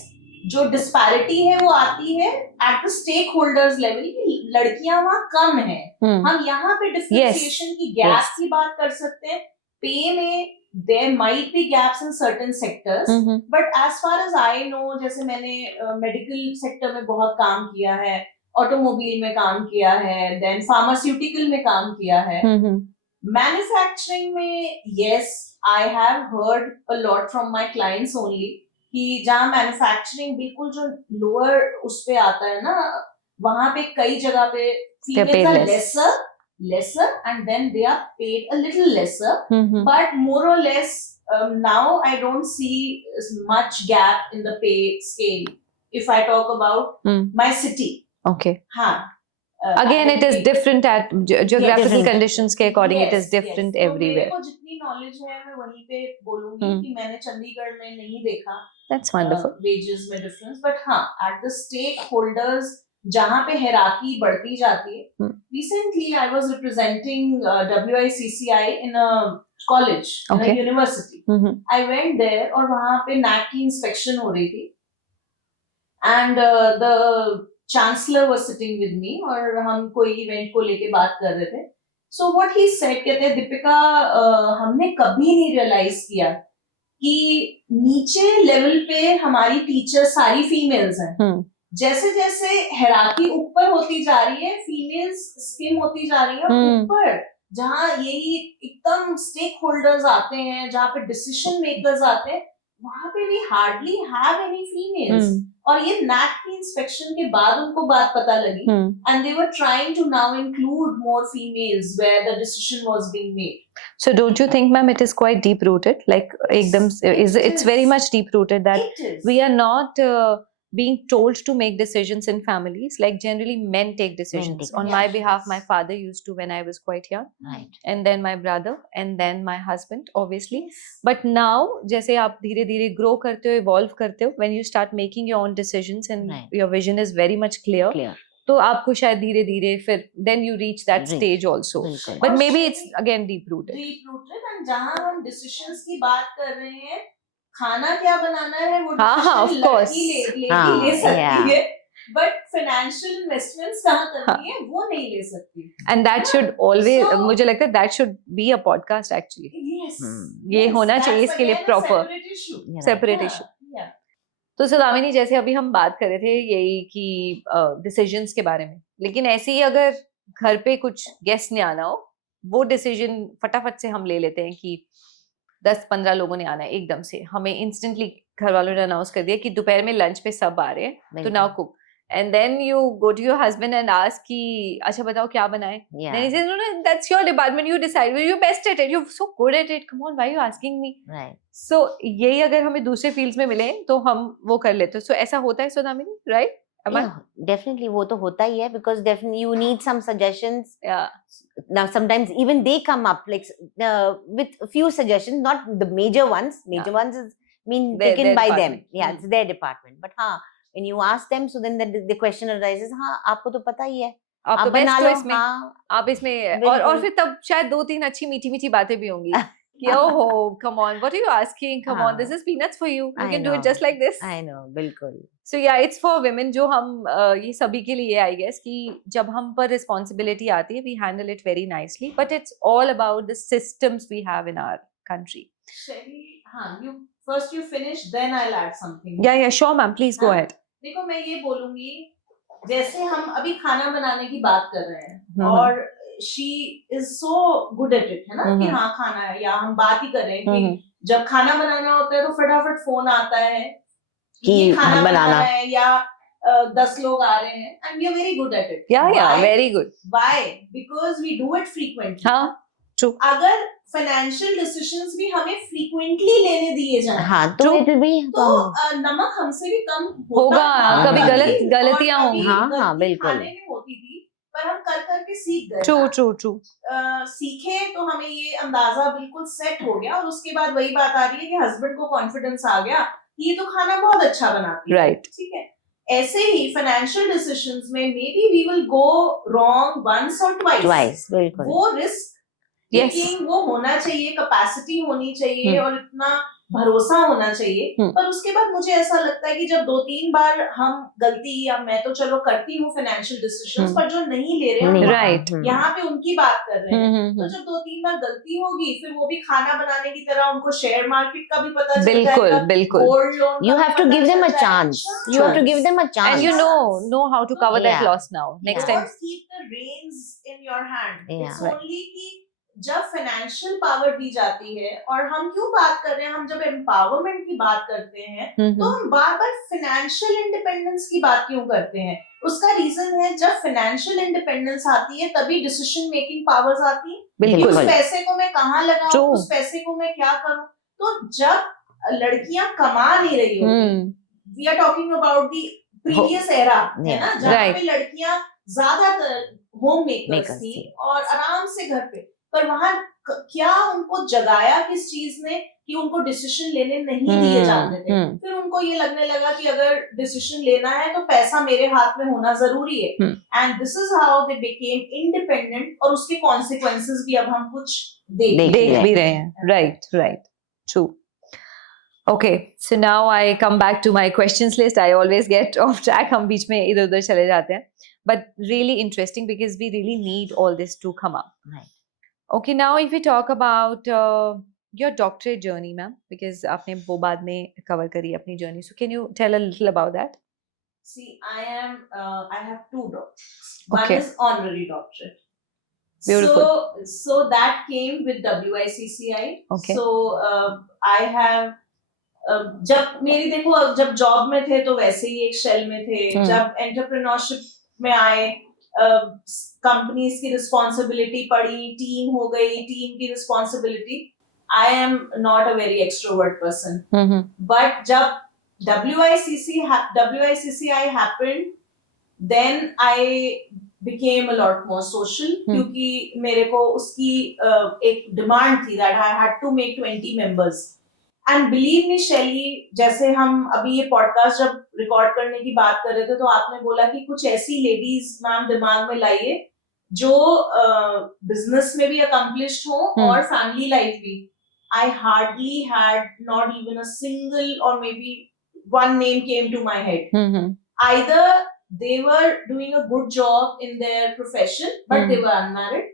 जो डिस्पैरिटी है वो आती है at the stake holders level की, लड़कियां वहां कम है. हम यहाँ पे डिफरेंशिएशन की गैप की बात कर सकते हैं. पे में there might be gaps in certain sectors, but as far as I know, जैसे मैंने मेडिकल सेक्टर में बहुत काम किया है ऑटोमोबाइल में काम किया है, देन फार्मास्यूटिकल में काम किया है. हम्म मैन्युफैक्चरिंग में yes, I have heard a lot from my clients only कि जहाँ मैन्युफैक्चरिंग बिल्कुल जो लोअर उस पे आता है ना, वहां पे कई जगह पे They're paid females are less. lesser and then they are paid a little lesser, hmm but more or less now I don't see as much gap in the pay scale if I talk about my city. Okay. हाँ. Again, it is different at geographical different. conditions के according. It is Yes, different yes. तो everywhere. मेरे को जितनी नॉलेज है मैं वहीं पे बोलूंगी हम्म. कि मैंने चंडीगढ़ में नहीं देखा That's wonderful. वेजेस में डिफरेंस, बट हाँ एट द स्टेक होल्डर्स जहाँ पे हेराकी बढ़ती जाती है. Recently I was representing WICCI in a college, in a Okay. University. I went there और वहां पे NAC की इंस्पेक्शन हो रही थी and the chancellor was sitting with me और हम कोई इवेंट को लेके बात कर रहे थे. सो व्हाट ही सेड, कहते हैं दीपिका हमने कभी नहीं रियलाइज किया कि नीचे लेवल पे हमारी टीचर सारी फीमेल्स हैं. जैसे जैसे हेराकी ऊपर होती जा रही है, फीमेल्स स्किम होती जा रही है, और ऊपर जहाँ यही एकदम स्टेक होल्डर्स आते हैं, जहाँ पे डिसीजन मेकर्स आते हैं, वहां पे we hardly have any females. और ये NAC की इंस्पेक्शन के बाद उनको बात पता लगी and they were trying to now include more females where the decision was being made. So don't you think, ma'am, it is quite deep rooted? Like, ekdam, it's very much deep rooted that we are not being told to make decisions in families. Like generally, men take decisions. On my behalf, my father used to when I was quite young, Right. and then my brother, and then my husband, obviously. But now, जैसे आप धीरे धीरे grow करते हो, evolve करते हो, when you start making your own decisions and your vision is very much clear. तो आपको शायद धीरे धीरे फिर then you reach that stage also. But maybe it's again deep rooted. Deep rooted, and जहाँ हम decisions की बात कर रहे हैं, खाना क्या बनाना है वो of course. लड़की ले सकती है, but financial investments कहाँ करनी है वो नहीं ले सकती. And that should always, मुझे लगता है that should be a podcast actually. Yes. ये होना चाहिए इसके लिए proper separate issue. Yeah. तो सदामिनी, जैसे अभी हम बात कर रहे थे यही कि डिसीजंस के बारे में, लेकिन ऐसे ही अगर घर पे कुछ गेस्ट ने आना हो, वो डिसीजन फटाफट से हम ले लेते हैं कि 10-15 लोगों ने आना है एकदम से, हमें इंस्टेंटली घर वालों ने अनाउंस कर दिया कि दोपहर में लंच पे सब आ रहे हैं, तो now cook. And then you go to your husband and ask कि अच्छा बताओ क्या बनाए. Then he says, no, that's your department, you decide. You're best at it, you're so good at it. Come on, why are you asking me? Right. So यही अगर हमें दूसरे फील्ड्स में मिले तो हम वो कर लेते हैं. So ऐसा होता है सदामिनी, right? Definitely वो तो होता ही है, because definitely you need some suggestions. Yeah. Now sometimes even they come up like with a few suggestions, not the major ones. Major ones is taken by them. Yeah, it's their department. But हाँ, when you ask them, so then the question arises, हाँ आपको तो पता ही है, आप तो बना लो, इसमें, आप इसमें, और फिर तब शायद 2-3 अच्छी मीठी मीठी बातें भी होंगी कि oh come on, what are you asking, come on, this is peanuts for you, you can do it just like this. I know, बिल्कुल. So yeah, it's for women, जो हम ये सभी के लिए I guess कि जब हम पर responsibility आती है, we handle it very nicely, but it's all about the systems we have in our country. Shelly, हाँ, you finish, then I'll add something. Yeah, sure ma'am, please go ahead. देखो मैं ये बोलूंगी, जैसे हम अभी खाना बनाने की बात कर रहे हैं और she is so good at it, है ना, कि हाँ खाना है, या हम बात ही कर रहे हैं कि जब खाना बनाना होता है तो फटाफट फोन आता है कि खाना बनाना है, या 10 लोग आ रहे हैं, and we are very good at it. Yeah, very good. Why? Because we do it frequently. हाँ, true. अगर फाइनेंशियल डिसीजंस भी हमें फ्रीक्वेंटली लेने दिए जाएं, हाँ, तो नमक हमसे भी कम होगा, कभी गलतियां होंगी. हाँ, बिल्कुल. खाने में होती थी, पर हम कर करके सीख गए. ट्रू. सीखे तो हमें ये अंदाजा बिल्कुल सेट हो गया, और उसके बाद वही बात आ रही है कि हस्बैंड को कॉन्फिडेंस आ गया कि ये तो खाना बहुत अच्छा बनाती है. राइट. ठीक है. ऐसे ही फाइनेंशियल डिसीजंस में maybe we will go wrong once और ट्वाइस. बिल्कुल. वो रिस्क लेकिन वो होना चाहिए, कैपेसिटी होनी चाहिए, और इतना भरोसा होना चाहिए। पर उसके बाद मुझे ऐसा लगता है कि जब 2-3 बार हम गलती, या मैं तो चलो करती हूँ फाइनेंशियल डिसीजंस, पर जो नहीं ले रहे हैं Right. यहाँ पे उनकी बात कर रहे हैं, तो जब 2-3 बार गलती होगी, फिर वो भी खाना बनाने की तरह उनको शेयर मार्केट का भी पता चल बिल्कुल जाएगा, बिल्कुल gold loan You have to give them a chance. You have to give them a chance. and you know how to cover that Yeah. loss now next time. Don't keep the reins in your hand. Yeah. It's Right. only कि जब फाइनेंशियल पावर दी जाती है, और हम क्यों बात कर रहे हैं, हम जब एम्पावरमेंट की बात करते हैं तो हम बार बार फाइनेंशियल इंडिपेंडेंस की बात क्यों करते हैं? उसका रीजन है, जब फाइनेंशियल इंडिपेंडेंस आती है तभी डिसीजन मेकिंग पावर्स आती है कि बिल्कुल उस पैसे को मैं कहाँ लगाऊं, True. उस पैसे को मैं क्या करूं। तो जब लड़कियां कमा नहीं रही होती, we are talking about the previous era, है ना, जहाँ Right. पे लड़कियां ज्यादातर होम मेकर्स Makers थी थी। और आराम से घर पे, पर वहां क्या उनको जगाया किस चीज ने कि उनको डिसीजन लेने नहीं दिए जाते थे। फिर उनको ये लगने लगा कि अगर डिसीजन लेना है तो पैसा मेरे हाथ में होना जरूरी है, and this is how they became independent, और उसके कॉन्सिक्वेंसेस भी अब हम कुछ देख देख भी रहे हैं। right true. Okay, so now I come back to my questions list. I always get off track, हम बीच में इधर उधर चले जाते हैं, but really interesting because we really need all this to come up. Right. Okay, now if we talk about your doctorate journey, ma'am, because आपने वो बाद में cover करी अपनी journey, so can you tell a little about that? See, I have 2 doctorates. One Okay. is honorary doctorate. Beautiful. So that came with WICCI. Okay. So I have जब मेरी देखो, जब जॉब में थे तो वैसे ही एक शेल में थे, जब एंटरप्रेन्योरशिप में आए कंपनीज की रिस्पॉन्सिबिलिटी पड़ी, टीम हो गई, टीम की responsibility. I am not a very extrovert person, but जब WICCI happened, then I became a lot more social, क्योंकि मेरे को उसकी एक डिमांड थी that I had to make 20 members. And believe me शैली, जैसे हम अभी ये पॉडकास्ट जब रिकॉर्ड करने की बात कर रहे थे तो आपने बोला कि कुछ ऐसी लेडीज मैम दिमाग में लाइए जो बिजनेस में भी अकम्प्लिश्ड हो और फैमिली लाइफ भी। I hardly had not even a single और maybe one name came to my head. Either they were doing a good job in their profession but they were unmarried,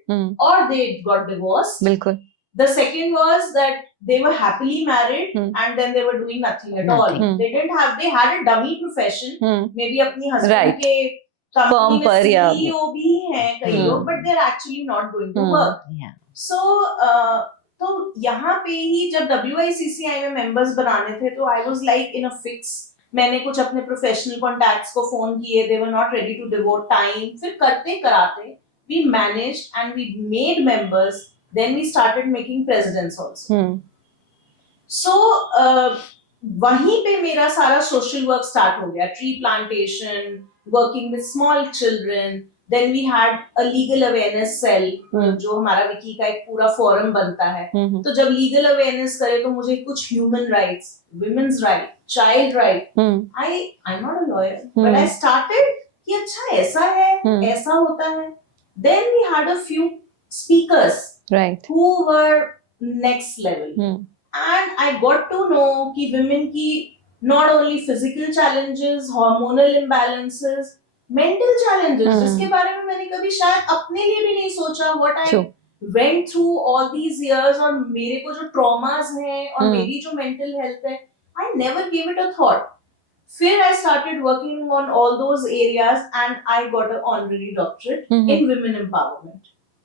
or they got divorced. बिल्कुल. The second was that they were happily married and then they were doing nothing at all. They had a dummy profession. Maybe अपनी husband Right. के company में पर या CEO भी हैं कई लोग, but they're actually not going to work. Yeah. So तो यहाँ पे ही जब WICCI में members बनाने थे तो I was like in a fix. मैंने कुछ अपने प्रोफेशनल कॉन्टैक्ट्स को फोन किए, they were not ready to devote time. फिर करते कराते we managed and we made members. Then we started making presidents also. So वहीं पे मेरा सारा social work start हो गया, tree plantation, working with small children. Then we had a legal awareness cell, जो हमारा विकी का एक पूरा फोरम बनता है। तो जब legal awareness करे तो मुझे कुछ human rights, women's right, child right. I'm not a lawyer, but I started कि अच्छा ऐसा है, ऐसा होता है. Then we had a few speakers, right, who were next level, and I got to know कि women की not only physical challenges, hormonal imbalances, mental challenges, जिसके बारे में मैंने कभी शायद अपने लिए भी नहीं सोचा. What I went through all these years, और मेरे को जो traumas हैं और मेरी जो mental health है, I never gave it a thought. फिर I started working on all those areas and I got an honorary doctorate in women empowerment.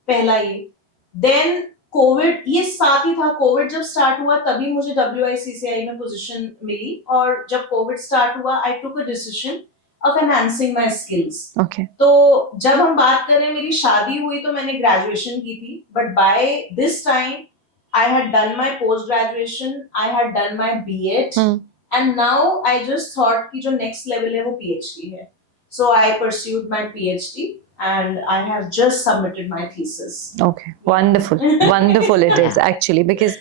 पहला ये. Then कोविड, ये साथ ही था, कोविड जब स्टार्ट हुआ तभी मुझे WICCI में पोजीशन मिली, और जब कोविड स्टार्ट हुआ I took a decision of enhancing my skills. Okay. तो जब हम बात करें, मेरी शादी हुई तो मैंने ग्रेजुएशन की थी, but by this time I had done my post graduation, I had done my B.Ed, and now I just thought कि जो next level है वो PhD है. So I pursued my PhD. And I have just submitted my thesis. Okay, wonderful. Wonderful it is actually, because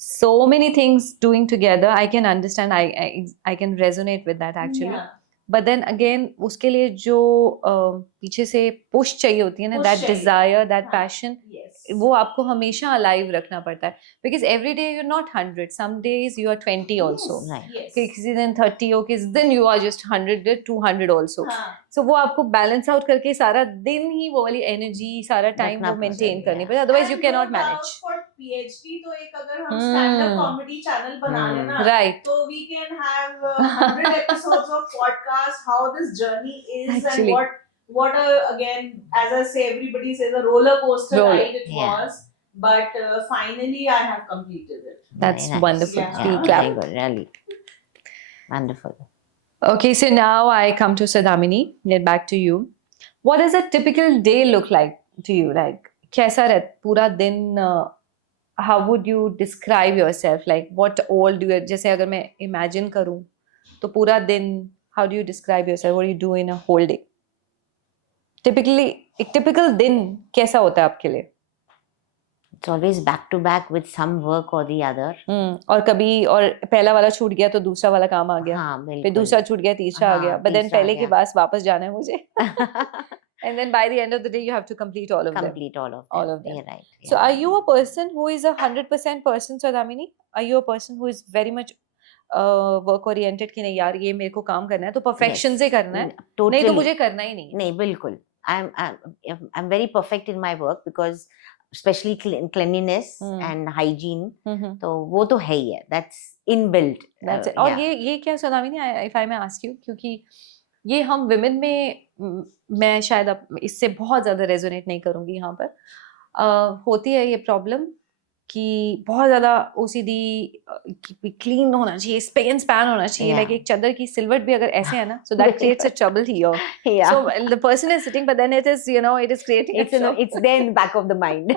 so many things doing together. I can understand. I can resonate with that actually. Yeah. But then again उसके लिए जो पीछे से पुश चाहिए होती है ना, Push दैट चाहिए। डिजायर, दैट हाँ, पैशन, yes. वो आपको हमेशा अलाइव रखना पड़ता है, because every day you are not 100, some days you are 20 also, Yes, Right. yes. कि किसी दिन 30 हो, किसी दिन यू आर जस्ट 100 200 ऑल्सो. हाँ, सो वो आपको बैलेंस आउट करके सारा दिन ही वो वाली एनर्जी, सारा टाइम रखना वो मेंटेन पड़ेगा, करनी yeah. पड़ेगी, otherwise you And can no not doubt manage. for PhD तो एक अगर हम stand-up comedy channel बना लें ना, Right. तो we can have 100 episodes of podcast, how this journey is Actually. and what again, as I say, everybody says a roller coaster ride it Yeah. was, but finally I have completed it. That's Very nice. wonderful. Yeah. We Yeah, clap. very good, really. Wonderful. Okay, so now I come to Sadamini. Get back to you. What does a typical day look like to you? Like, कैसा रहता पूरा दिन? How would you describe yourself? Like, what all do you? जैसे अगर मैं imagine करूँ, तो पूरा दिन, how do you describe yourself? What do you do in a whole day? Typically, एक typical दिन कैसा होता है आपके लिए? It's always back to back with some work or the other. और कभी और पहला वाला छूट गया तो दूसरा वाला काम आ गया, हाँ, फिर बिल्कुल. दूसरा छूट गया, तीसरा आ हाँ, गया, but then तीसरा आ पहले के गया. पास वापस जाना है मुझे. And then by the end of the day, you have to complete all of them. Complete all of them. All of them. Yeah, right. So, yeah. are you a person who is 100% person, Sadamini? Are you a person who is very much work oriented कि नहीं यार ये मेरे को काम करना है तो perfection Yes. से करना है, Totally. नहीं तो मुझे करना ही नहीं है. नहीं, बिल्कुल. I'm very perfect in my work because especially cleanliness and hygiene. तो वो तो है ही है. That's inbuilt. That's it. और yeah. ये क्या Sadamini, if I may ask you, क्योंकि ये हम women में मैं शायद इससे बहुत ज़्यादा रेजोनेट नहीं करूँगी यहाँ पर. होती है ये प्रॉब्लम कि बहुत ज़्यादा OCD, क्लीन होना चाहिए, स्पेन एंड स्पैन होना चाहिए, Yeah. लाइक एक चादर की सिलवट भी अगर ऐसे है ना, so that creates a trouble here. Yeah. So the person is sitting, but then it is, it is creating it's it's there in the back of the mind.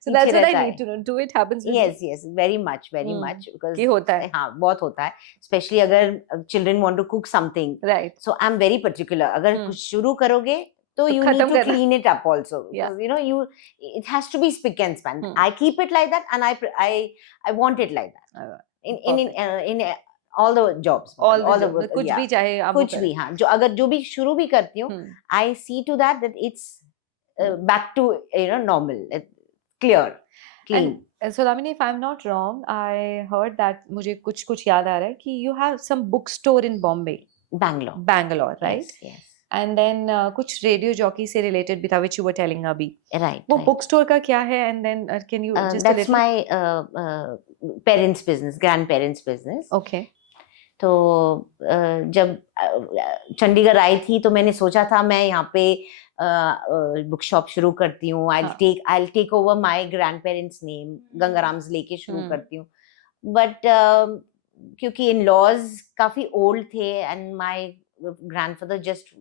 So that's what I रहता need to know. Do it happens with Yes, yes, very much because कि होता है. हाँ, बहुत होता है. Especially अगर children want to cook something. you? Right. So I'm very particular. अगर कुछ शुरू करोगे तो you need खत्म to करना. clean it up also. Yeah. Because, it has to be spick and span. Hmm. I keep it like that, and I want it like that. In all the jobs. All the work, कुछ yeah. भी चाहे आप कुछ भी हाँ, जो भी शुरू भी करती हूँ, I see to that it's back to normal, clear, clean. And so Damini, if I'm not wrong, I heard that मुझे कुछ याद आ रहा है कि you have some bookstore in Bombay, Bangalore, right? Yes, yes. And then कुछ radio jockey से related भी था, which you were telling अभी. Right. वो right. bookstore का क्या है? And then can you just a That's little? my parents' business, grandparents' business. Okay. तो जब चंडीगढ़ आई थी तो मैंने सोचा था मैं यहाँ पे बुक शॉप शुरू करती हूँ. I'll take over my grandparents' name, Gangaram's लेके शुरू करती हूँ. But क्योंकि in-laws काफी old थे and my grandfather just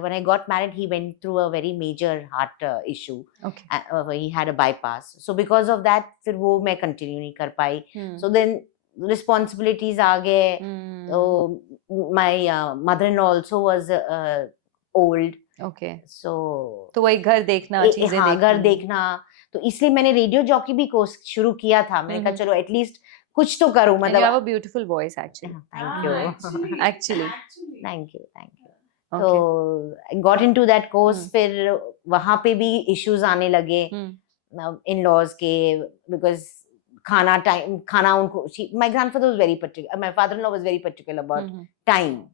when I got married he went through a very major heart issue. Okay. He had a bypass. So because of that फिर वो मैं continue नहीं कर पाई. So then responsibilities आ गए. So my mother-in-law also was old. Okay. So तो वही घर देखना, चीजें हाँ, घर देखना. देखना. तो इसलिए मैंने रेडियो जॉकी भी कोर्स शुरू किया था. मैंने कहा चलो एटलीस्ट कुछ तो करूं. And मतलब you have a beautiful voice actually. Thank you. Actually. Thank you. Okay. तो I got into that course. फिर वहाँ पे भी issues आने लगे in-laws के, because खाना उनको, my grandfather was very particular, my father-in-law was very particular about time.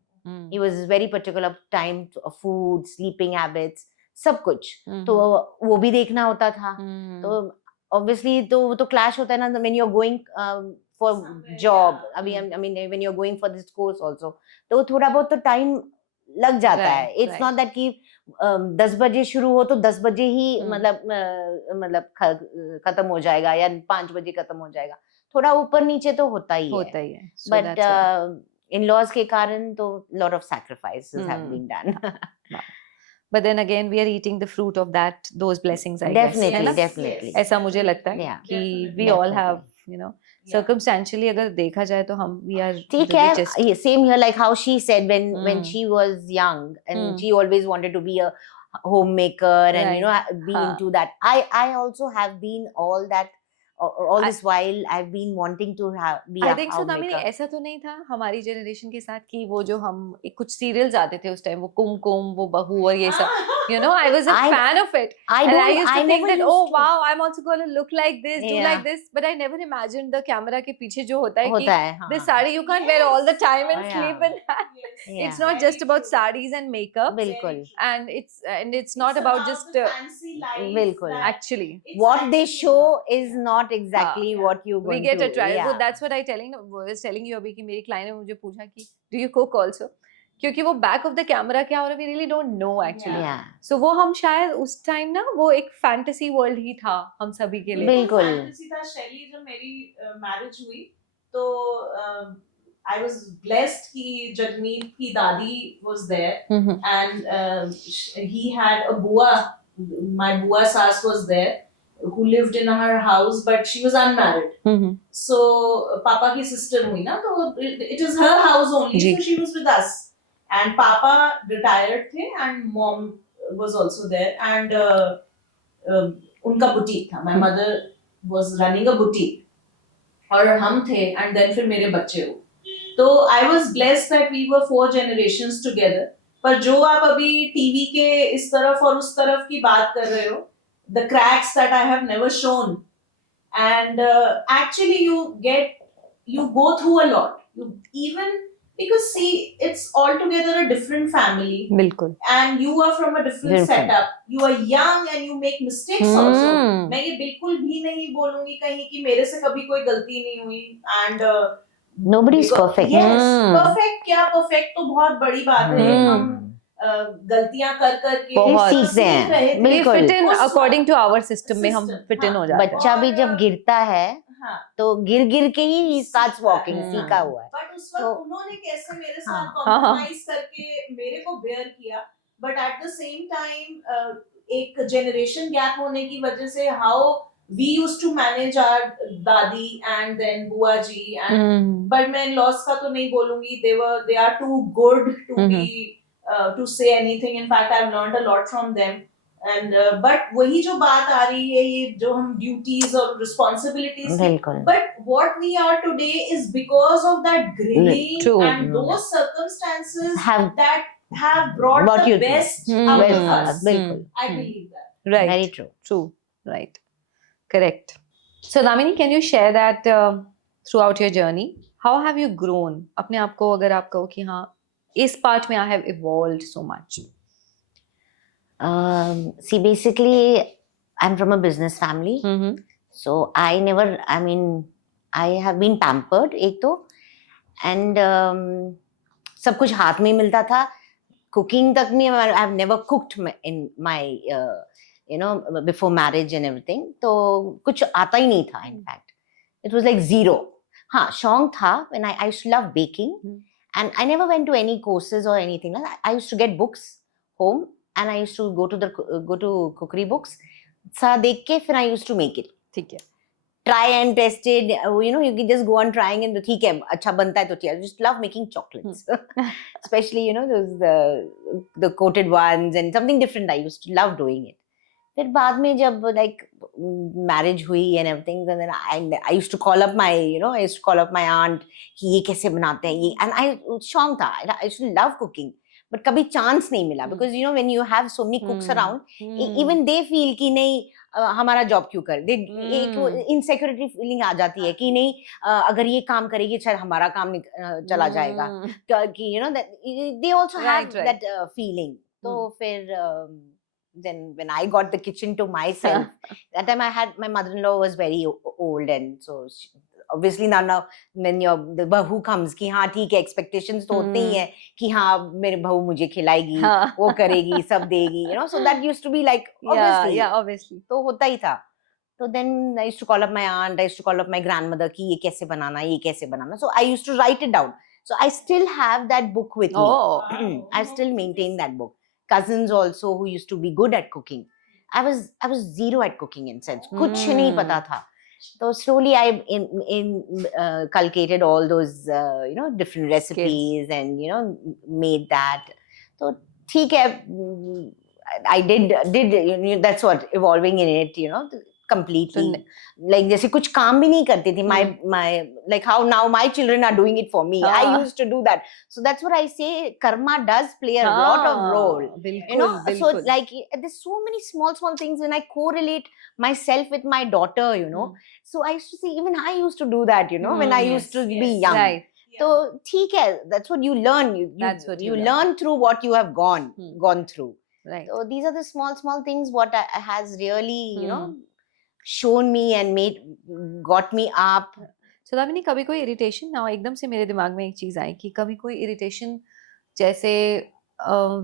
He was very particular of time, food, sleeping habits, सब कुछ. तो वो भी देखना होता था. तो obviously तो clash होता है ना when you're going for job. I mean when you're going for this course also. तो थोड़ा बहुत तो time लग जाता है. It's not that कि 10 बजे शुरू हो तो 10 बजे ही मतलब खत्म हो जाएगा या 5 बजे खत्म हो जाएगा. थोड़ा ऊपर नीचे तो होता ही है. But in-laws के कारण तो lot of sacrifices have been done. But then again, we are eating the fruit of those blessings, I Definitely, guess. definitely. ऐसा मुझे लगता है Yeah. कि we all have, circumstantially अगर देखा जाए तो हम we are ठीक the है. richest. Same here, like how she said when she was young and she always wanted to be a homemaker and Right. be into that. I also have been all that all this while I've been wanting to be I a think so Damini homemaker. ऐसा तो नहीं था हमारी जनरेशन के साथ कि वो जो हम कुछ सीरियल्स आते थे उस टाइम वो कुमकुम वो बहू और ये सब you know I was a I- fan of it I and I don't. used to I think never that used oh to. wow I'm also going to look like this do Yeah. like this but I never imagined the camera के पीछे जो होता है कि होता है, हाँ. this sari you can't wear all the time and Yeah. sleep in that Yes. Yeah. it's not just about sarees and makeup बिल्कुल. and it's not about just fancy life बिल्कुल. that actually it's What they actually show not. is not exactly Yeah. what you're we going get to. a trial Yeah. so that's what I was telling you अभी कि मेरी client ने मुझे पूछा कि do you cook also क्योंकि वो बैक ऑफ द कैमरा क्या हो रहा है we really don't know actually Yeah. So वो हम शायद उस टाइम ना वो एक फैंटेसी वर्ल्ड ही था हम सभी के लिए बिल्कुल. फैंटेसी था शैली जब मेरी मैरिज हुई तो आई वाज ब्लेस्ड कि जगमीत की दादी was there hmm and he had a bua. My bua sas was there, who lived in her house, but she was unmarried. Hmm So Papa की sister हुई ना तो it is her house only, ji. so she was with us. And Papa retired थे and mom was also there and उनका boutique था. My mother was running a boutique और हम थे and then फिर मेरे बच्चे हुए. तो I was blessed that we were 4 generations together. पर जो आप अभी टीवी के इस तरफ और उस तरफ की बात कर रहे हो, the cracks that I have never shown, and actually you go through a lot. You even because see it's altogether a different family, बिल्कुल and you are from a different Different. setup. You are young and you make mistakes also. Hmm. मैं ये बिल्कुल भी नहीं बोलूंगी कहीं कि मेरे से कभी कोई गलती नहीं हुई and Nobody's because- perfect. Yes, Hmm. perfect क्या perfect तो बहुत बड़ी बात है. Hmm. हम गलतियां कर करके बहुत सीखते हैं. सीख रहे थे. we बिल्कुल. fit in उस according to our system में हम System, fit in हाँ. हो जाते हैं बच्चा भी जब गिरता है हाँ. तो गिर गिर के ही starts walking. Hmm. सीखा हुआ है. बट उस वक्त तो- उन्होंने कैसे मेरे हाँ. साथ कॉम्प्रोमाइज करके मेरे को बेयर किया but at the same time एक जनरेशन गैप होने की वजह से how we used to manage our दादी एंड देन बुआ जी एंड हम्म बट मैं लॉस का तो नहीं बोलूंगी they are too good to be to say anything in fact I have learned a lot from them and but वही जो बात आ रही है ये जो हम ड्यूटीज और रिस्पॉन्सिबिलिटीज बिल्कुल. But what we are today is because of that grilling True. and those circumstances Have that have brought Brought the you to- best Hmm. out well, of us. बिल्कुल. I Hmm. believe that. right Very true. true right correct so Damini can you share that throughout your journey how have you grown अपने आप को अगर आप कहो कि हाँ इस part में I have evolved so much See, basically, I'm from a business family. mm-hmm. So I mean, I have been pampered एक तो and सब कुछ हाथ में ही मिलता था. Cooking तक में I've never cooked in my before marriage and everything. तो कुछ आता ही नहीं था. In fact, it was like zero. हाँ, शौक था when I used to love baking and I never went to any courses or anything like that. I used to get books home and I used to go to cookery books. सा देख के फिर I used to make it. ठीक है Try and test it. You can just go on trying and ठीक है अच्छा बनता है तो ठीक है. I just love making chocolates, especially those the coated ones and something different. I used to love doing it. फिर बाद में जब like marriage हुई and everything, and then I used to call up my aunt कि ये कैसे बनाते हैं ये, and I शौक था. I used to love cooking, but कभी chance नहीं मिला because when you have so many cooks around, even they feel कि नहीं हमारा जॉब क्यों कर दे. एक इनसिक्योरिटी फीलिंग आ जाती है कि नहीं अगर ये काम करेगी शायद हमारा काम चला जाएगा कि they also have Right. that feeling. तो फिर then when I got the kitchen to myself, that time my mother-in-law was very old, and so obviously now when the bahu comes कि हाँ ठीक है expectations तो होते ही है कि हाँ मेरे बहू मुझे खिलाएगी वो करेगी सब देगी so that used to be like obviously तो होता ही था. So then I used to call up my aunt, I used to call up my grandmother कि ये कैसे बनाना. So I used to write it down. So I still have that book with me. I still maintain that book. Cousins also who used to be good at cooking. I was zero at cooking in sense. कुछ नहीं पता था. So slowly I inculcated all those different recipes and made that. So ठीक है I did that's what evolving in it completely. तो Like जैसे कुछ काम भी नहीं करती थी. My hmm. like how now my children are doing it for me. I हाँ used to do that. So that's what I say. Karma does play a lot of role. हाँ You know, बिल्कुल so बिल्कुल like there's so many small things when I correlate myself with my daughter. You know, so I used to say even I used to do that. You know, when I used to be young. Right So ठीक है, that's what you learn. That's what you you learn. learn through what you have gone through. Right So these are the small things what has really shown me and got me up. सो दामिनी कभी कोई इरिटेशन ना हो एकदम से मेरे दिमाग में एक चीज आई कि कभी कोई इरिटेशन जैसे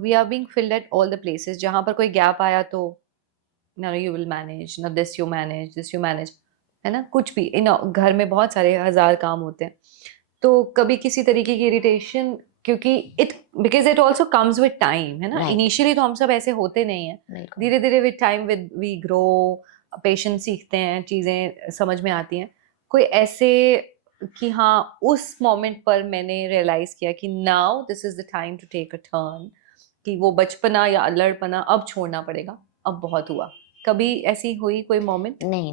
we are being filled at all the places जहां पर कोई गैप आया तो no you will manage no this you manage this you manage है ना कुछ भी इन घर में बहुत सारे हजार काम होते हैं तो कभी किसी तरीके की इरिटेशन क्योंकि it because it also comes with time है ना Right. इनिशियली तो हम सब ऐसे होते नहीं हैं धीरे धीरे with time with we grow patience सीखते हैं चीज़ें समझ में आती हैं कोई ऐसे कि हाँ उस मोमेंट पर मैंने रियलाइज किया कि now this is the time to take a turn कि वो बचपना या अल्लड़पना अब छोड़ना पड़ेगा अब बहुत हुआ कभी ऐसी हुई कोई मोमेंट नहीं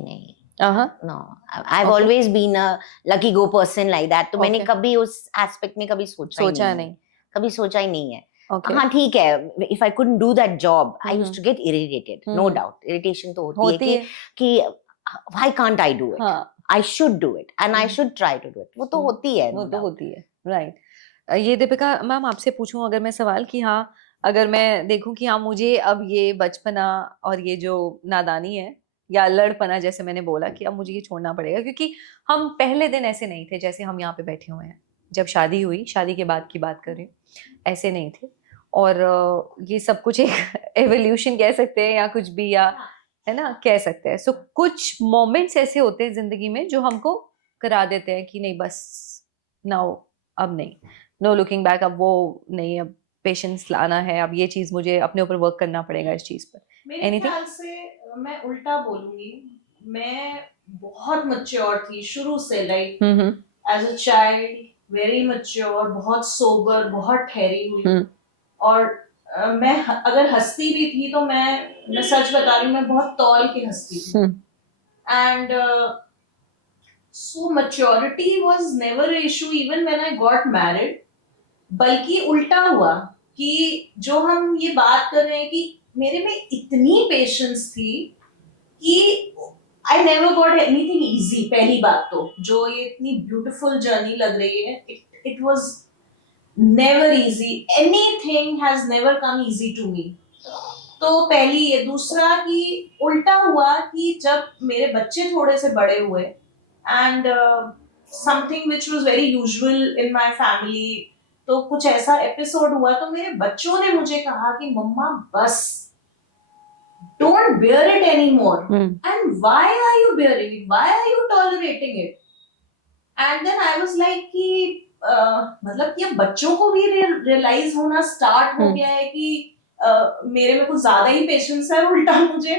हाँ no. I've Okay. always been a lucky go person like that. तो मैंने Okay. कभी उस एस्पेक्ट में कभी सोचा ही नहीं कभी सोचा ही नहीं है. ओके हाँ ठीक है, if I couldn't do that job, I used to get irritated. No hmm. doubt, irritation तो होती होती है है कि why can't I do it? हाँ I should do it and I hmm. should try to do it. वो तो हम्म। होती है, वो no तो doubt. होती है राइट ये दीपिका मैम आपसे पूछूं अगर मैं सवाल कि हाँ अगर मैं देखूं कि हाँ मुझे अब ये बचपना और ये जो नादानी है या लड़पना जैसे मैंने बोला कि अब मुझे ये छोड़ना पड़ेगा क्योंकि हम पहले दिन ऐसे नहीं थे जैसे हम यहाँ पे बैठे हुए हैं जब शादी हुई शादी के बाद की बात करें ऐसे नहीं थे और ये सब कुछ एक एवोल्यूशन कह सकते हैं या कुछ भी या है ना कह सकते हैं सो कुछ मोमेंट्स ऐसे होते हैं जिंदगी में जो हमको करा देते हैं कि नहीं बस नाउ अब नहीं नो लुकिंग बैक अब वो नहीं अब पेशेंस लाना है अब ये चीज मुझे अपने ऊपर वर्क करना पड़ेगा इस चीज पर मेरे Anything? ख्याल से मैं उल्टा बोलूंगी मैं बहुत मैच्योर थी शुरू से like as a child very mature बहुत सोबर बहुत ठहरी हुई और मैं अगर हंसती भी थी तो मैं सच बता रही हूँ मैं बहुत तौल के हंसती थी and so maturity was never issue even when I got married बल्कि उल्टा हुआ कि जो हम ये बात कर रहे हैं कि मेरे में इतनी पेशेंस थी कि I never got anything easy पहली बात तो जो ये इतनी ब्यूटीफुल जर्नी लग रही है it was never easy anything has never come easy to me तो पहली ये दूसरा कि उल्टा हुआ कि जब मेरे बच्चे थोड़े से बड़े हुए and something which was very usual in my family तो कुछ ऐसा एपिसोड हुआ तो मेरे बच्चों ने मुझे कहा कि मम्मा बस don't bear it anymore and why are you bearing it why are you tolerating it and then I was like कि मतलब कि अब बच्चों को भी रियलाइज होना स्टार्ट हो गया है कि मेरे में कुछ ज्यादा ही पेशेंस है उल्टा मुझे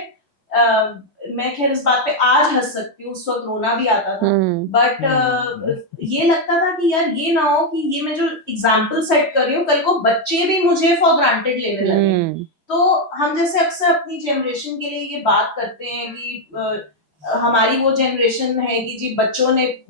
मैं खैर इस बात पे आज हंस सकती हूँ उस वक्त रोना भी आता था बट ये लगता था कि यार ये ना हो कि ये मैं जो एग्जाम्पल सेट कर रही हूँ कल को बच्चे भी मुझे फॉर ग्रांटेड लेने लगे तो हम जैसे अक्सर अपनी जनरेशन के लिए ये बात करते हैं कि हमारी वो जनरेशन है कि जी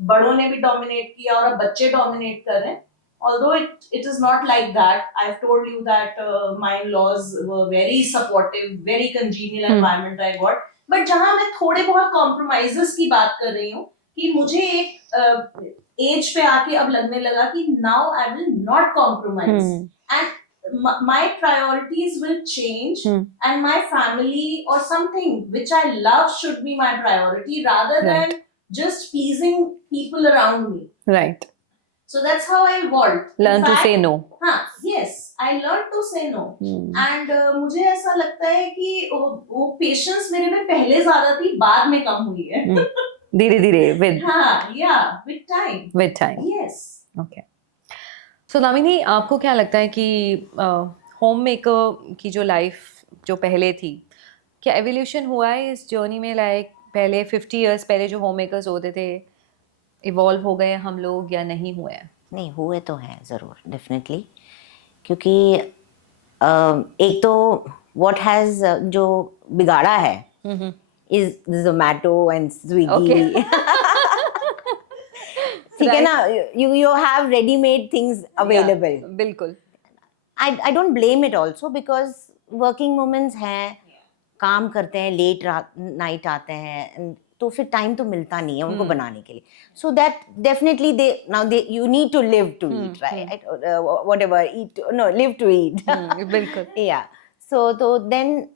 बड़ों ने भी डोमिनेट किया और अब बच्चे डोमिनेट कर रहे हैं although it is not like that I've told you that my in-laws were very supportive very congenial environment I got but जहां मैं थोड़े बहुत compromises की बात कर रही हूँ कि मुझे एक एज पे आके अब लगने लगा कि now I will not compromise and my priorities will change and my family or something which I love should be my priority rather than just pleasing people around me right so that's how I evolved learn to say no हाँ yes I learned to say no and मुझे ऐसा लगता है कि वो पेशेंस मेरे में पहले ज्यादा थी बाद में कम हुई है धीरे धीरे with हाँ yeah with time yes okay so Damini आपको क्या लगता है कि होम मेकर की जो लाइफ जो पहले थी क्या एवोल्यूशन हुआ है इस जर्नी में लाइक पहले 50 इयर्स पहले जो होम मेकर्स होते थे इवॉल्व हो गए हम लोग या नहीं हुए हैं नहीं हुए तो हैं ज़रूर डेफिनेटली क्योंकि एक तो व्हाट हैज़ जो बिगाड़ा है is Zomato and Swiggy. Okay. ठीक है ना, you have ready made things available. Yeah, बिल्कुल. I don't blame it also because working women हैं, काम करते हैं, लेट नाइट आते हैं, तो फिर टाइम तो मिलता नहीं है उनको बनाने के लिए. So that definitely you need to live to eat, right? Whatever, live to eat. बिल्कुल. Yeah. So then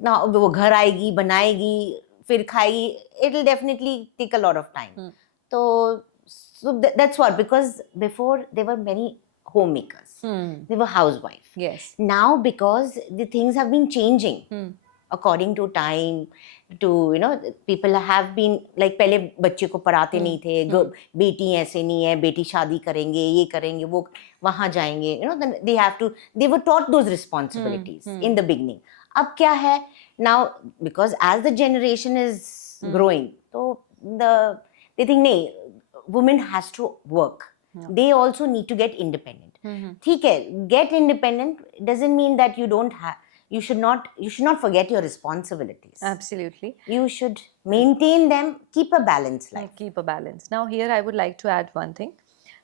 now वो घर आएगी, बनाएगी, फिर खाएगी. It'll definitely take a lot of time. So that's what, because before there were many homemakers. They were housewives. Yes. Now because the things have been changing according to time, to people have been like, पहले बच्चे को पढ़ाते नहीं थे, बेटी ऐसे नहीं है, बेटी शादी करेंगे, ये करेंगे, वो वहाँ जाएंगे, then they were taught those responsibilities in the beginning. अब क्या है, now because as the generation is growing, so they think नहीं, women has to work. They also need to get independent. ठीक है, get independent doesn't mean that you should not forget your responsibilities. Absolutely. You should maintain them, keep a balanced life. Keep a balance. Now here I would like to add one thing,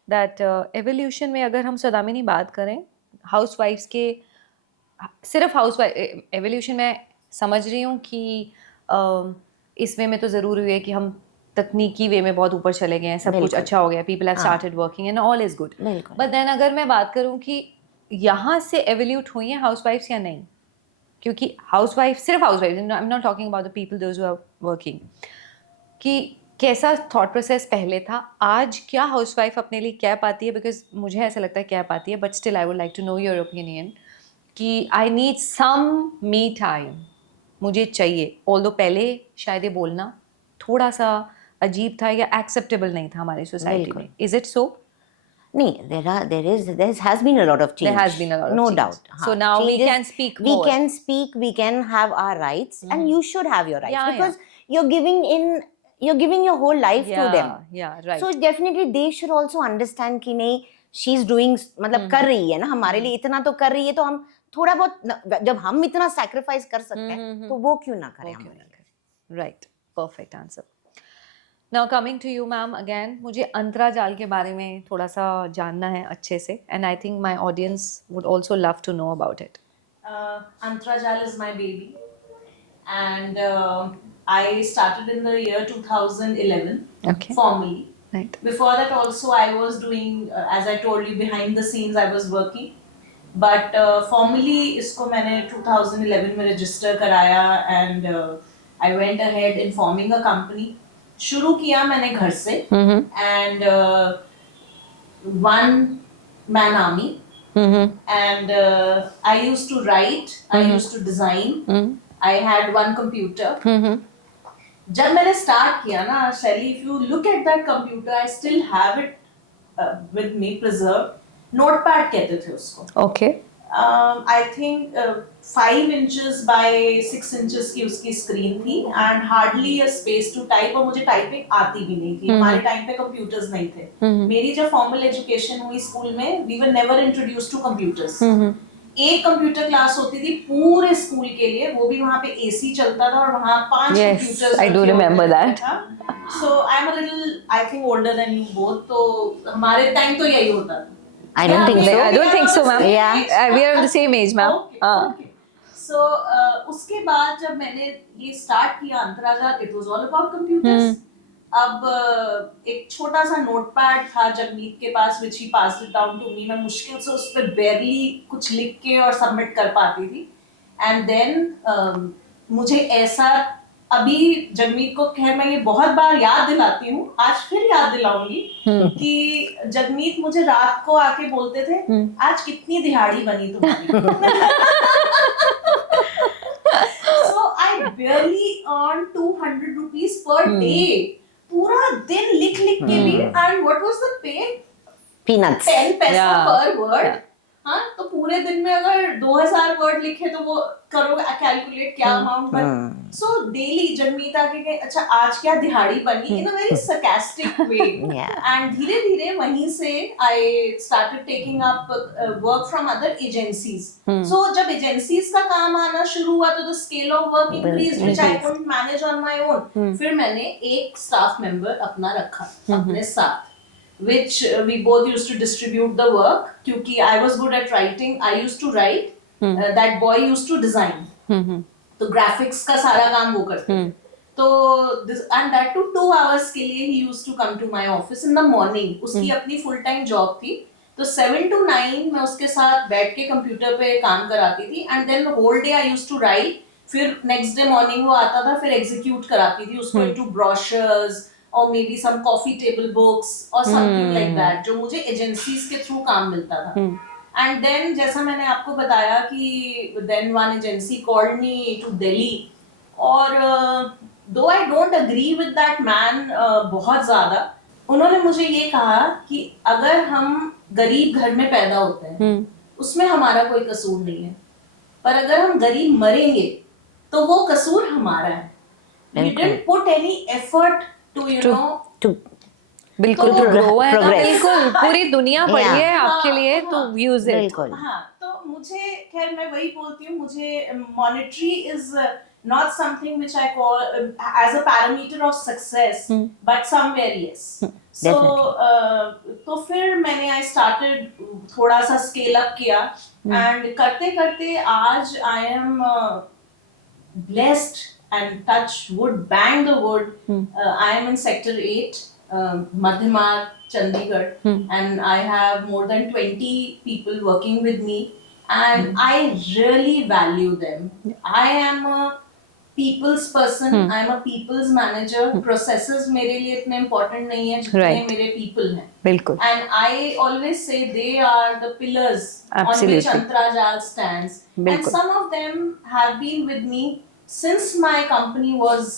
that evolution में अगर हम सौदामिनी बात करें, housewives के सिर्फ हाउसवाइफ एवोल्यूशन में समझ रही हूँ कि इस वे में तो ज़रूर हुई है कि हम तकनीकी वे में बहुत ऊपर चले गए हैं, सब कुछ अच्छा हो गया, people have started working and all is good. But then अगर मैं बात करूँ कि यहाँ से एवोल्यूट हुई हैं हाउसवाइफ्स या नहीं, क्योंकि हाउसवाइफ सिर्फ housewife, I am not talking about the people those who are working, कि कैसा थॉट प्रोसेस पहले था, आज क्या हाउसवाइफ अपने लिए क्या पाती है, बिकॉज मुझे ऐसा लगता है क्या पाती है, but still I would like to know your opinion कि I need some me time, मुझे चाहिए. ऑल्दो पहले शायद ये बोलना थोड़ा सा अजीब था या एक्सेप्टेबल नहीं था हमारी सोसाइटी में. Is it so? नहीं, there has been a lot of change. There has been a lot of no change. doubt. So now we can speak more. We can speak, we can have our rights, and you should have your rights, because you're giving your whole life to them. Yeah, right. So definitely they should also understand कि नहीं, she's doing, मतलब कर रही है ना हमारे लिए, इतना तो कर रही है, तो हम थोड़ा बहुत, जब हम इतना sacrifice कर सकते हैं, तो वो क्यों ना करें हमारे लिए. Right, perfect answer. Now coming to you, ma'am, again, मुझे अंतराजाल के बारे में थोड़ा सा जानना है अच्छे से, and I think my audience would also love to know about it. Antrajal is my baby, and I started in the year 2011. Okay. Formally. Right. Before that also I was doing, as I told you, behind the scenes I was working. But formally इसको मैंने 2011 में register कराया, and I went ahead in forming a company. शुरू किया मैंने घर से, and one man army, and I used to write, I used to design, I had one computer. जब मैंने start किया ना, Shelly, if you look at that computer, I still have it with me preserved. Notepad कहते थे उसको. Okay. I think 5 inches by 6 inches की उसकी स्क्रीन थी, and hardly a space to type, और मुझे टाइपिंग आती भी नहीं थी. हमारे टाइम पे कंप्यूटर्स नहीं थे. मेरी जब फॉर्मल एजुकेशन हुई स्कूल में, we were never introduced to computers. एक कंप्यूटर क्लास होती थी पूरे स्कूल के लिए, वो भी वहाँ पे एसी चलता था, और वहाँ 5 computers. I do remember that. So I'm a little, I think, older than you both. तो हमारे टाइम तो यही होता था. I don't think so. I don't think so, ma'am. Yeah. We are of the same age, ma'am. Okay. So उसके बाद जब मैंने ये स्टार्ट किया अंतराजाल, it was all about computers. अब एक छोटा सा नोटपैड था जगमीत के पास, which he passed it down to me. मैं मुश्किल से उस पर barely कुछ लिख के और सबमिट कर पाती थी. And then मुझे ऐसा, अभी जगमीत को खैर मैं ये बहुत बार याद दिलाती हूँ, आज फिर याद दिलाऊंगी, कि जगमीत मुझे रात को आके बोलते थे, आज कितनी दिहाड़ी बनी तुम्हारी. So I barely earned 200 rupees per day. पूरा दिन लिख के भी, and what was the pay? Peanuts. 10 पैसा per word. हाँ, तो पूरे दिन में अगर 2000 वर्ड लिखे तो वो करो कैलकुलेट क्या अमाउंट बन. सो डेली जन्मीता के अच्छा आज क्या दिहाड़ी बनी in a very sarcastic way. Yeah. And धीरे धीरे वहीं से I started taking up work from other agencies. So जब एजेंसीज का काम आना शुरू हुआ तो the scale of work increase which I couldn't manage on my own. फिर मैंने एक स्टाफ मेंबर अपना रखा अपने साथ, which we both used to distribute the work. क्योंकि I was good at writing, I used to write, that boy used to design. तो graphics का सारा काम वो करते थे. तो and that too 2 hours के लिए he used to come to my office in the morning. उसकी अपनी full time job थी. तो 7 to 9 मैं उसके साथ बैठ के कंप्यूटर पे काम कराती थी and then the whole day I used to write. फिर next day morning वो आता था, फिर execute कराती थी उसको into brochures or maybe some coffee table books or something like that जो मुझे एजेंसीज के थ्रू काम मिलता था. एंड देन जैसा मैंने आपको बताया कि then one agency called me to Delhi और though I don't agree with that man बहुत ज़्यादा, उन्होंने मुझे ये कहा कि अगर हम गरीब घर में पैदा होते हैं उसमें हमारा कोई कसूर नहीं है, पर अगर हम गरीब मरेंगे तो वो कसूर हमारा है. We didn't put any effort to you know To बिल्कुल तो तो ग्रो है ना, progress. बिल्कुल पूरी दुनिया पड़ी है आपके लिए तो हाँ, यूज इट. बिल्कुल. हाँ, तो मुझे खैर मैं वही बोलती हूँ, मुझे monetary is not something which I call as a parameter of success, but somewhere yes. So तो फिर मैंने I started थोड़ा सा scale up किया and करते करते आज I am blessed and touch wood, bang the wood. I am in sector 8, Madhimar, Chandigarh, and I have more than 20 people working with me, and I really value them. I am a people's person. I am a people's manager. Processes मेरे लिए इतने important नहीं है जितने Right. मेरे people हैं. बिल्कुल. And I always say they are the pillars on Absolutely. which Antrajal stands. And Bilkul. some of them have been with me since my company was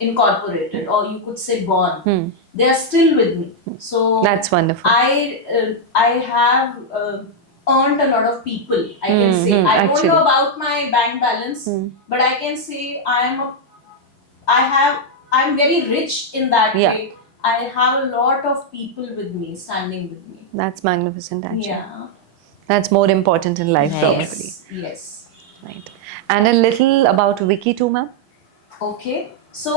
incorporated, or you could say born. They are still with me. So That's wonderful. I have earned a lot of people. I can say I don't actually. know about my bank balance, but I can say I'm very rich in that Yeah. way. I have a lot of people with me, standing with me. That's magnificent actually. Yeah. That's more important in life Yes. probably. Yes. Right. And a little about Vicky too, ma'am. Okay so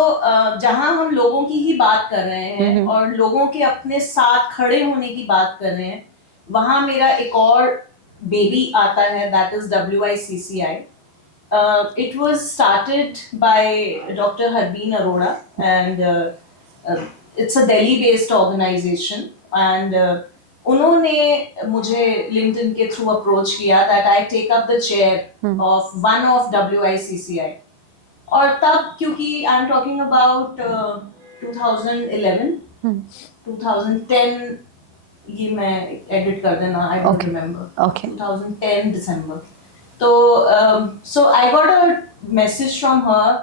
जहाँ हम लोगों की ही बात कर रहे हैं और लोगों के अपने साथ खड़े होने की बात कर रहे हैं, वहाँ मेरा एक और बेबी आता है, that is WICCI. It was started by Dr. Harbeen Arora and it's a Delhi-based organization and उन्होंने मुझे LinkedIn के थ्रू अप्रोच किया that I take up the chair of one of WICCI. और तब क्योंकि आई एम टॉकिंग अबाउट 2011 2010, ये मैं एडिट कर देना, आई डोंट रिमेम्बर. Okay. 2010 दिसंबर. तो so I got a message from her.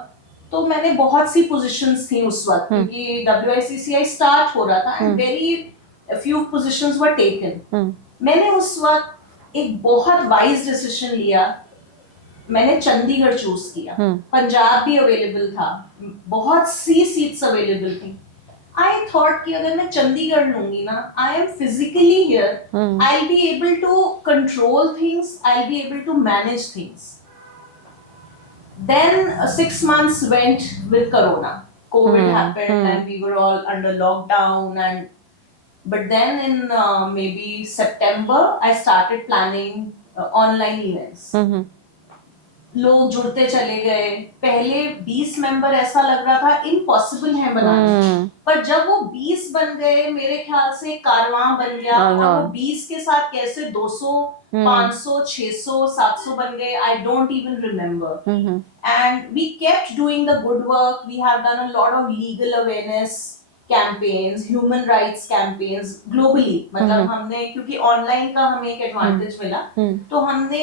तो मैंने बहुत सी पोजीशंस थी उस वक्त क्योंकि WICCI स्टार्ट हो रहा था and very few positions were taken. मैंने उस वक्त एक बहुत वाइज डिसीजन लिया. मैंने चंडीगढ़ चूज किया. पंजाब भी अवेलेबल था, बहुत सी सीट्स अवेलेबल थी. आई थॉट कि अगर मैं चंडीगढ़ लूंगी ना, I am physically here, I will be able to control things, I will be able to manage things. Then 6 months went with Corona. COVID happened and we were all under lockdown. But then in maybe September, I started planning online events. लोग जुड़ते चले गए. पहले 20 मेंबर ऐसा लग रहा था इम्पॉसिबल है बनाना, पर जब वो 20 बन गए मेरे ख्याल से कारवां बन गया. और वो 20 के साथ कैसे 200 500 600 700 बन गए, I don't even remember. And we kept doing the good work. We have done a lot of legal awareness campaigns, human rights campaigns globally. मतलब हमने क्योंकि ऑनलाइन का हमें एक एडवांटेज मिला, तो हमने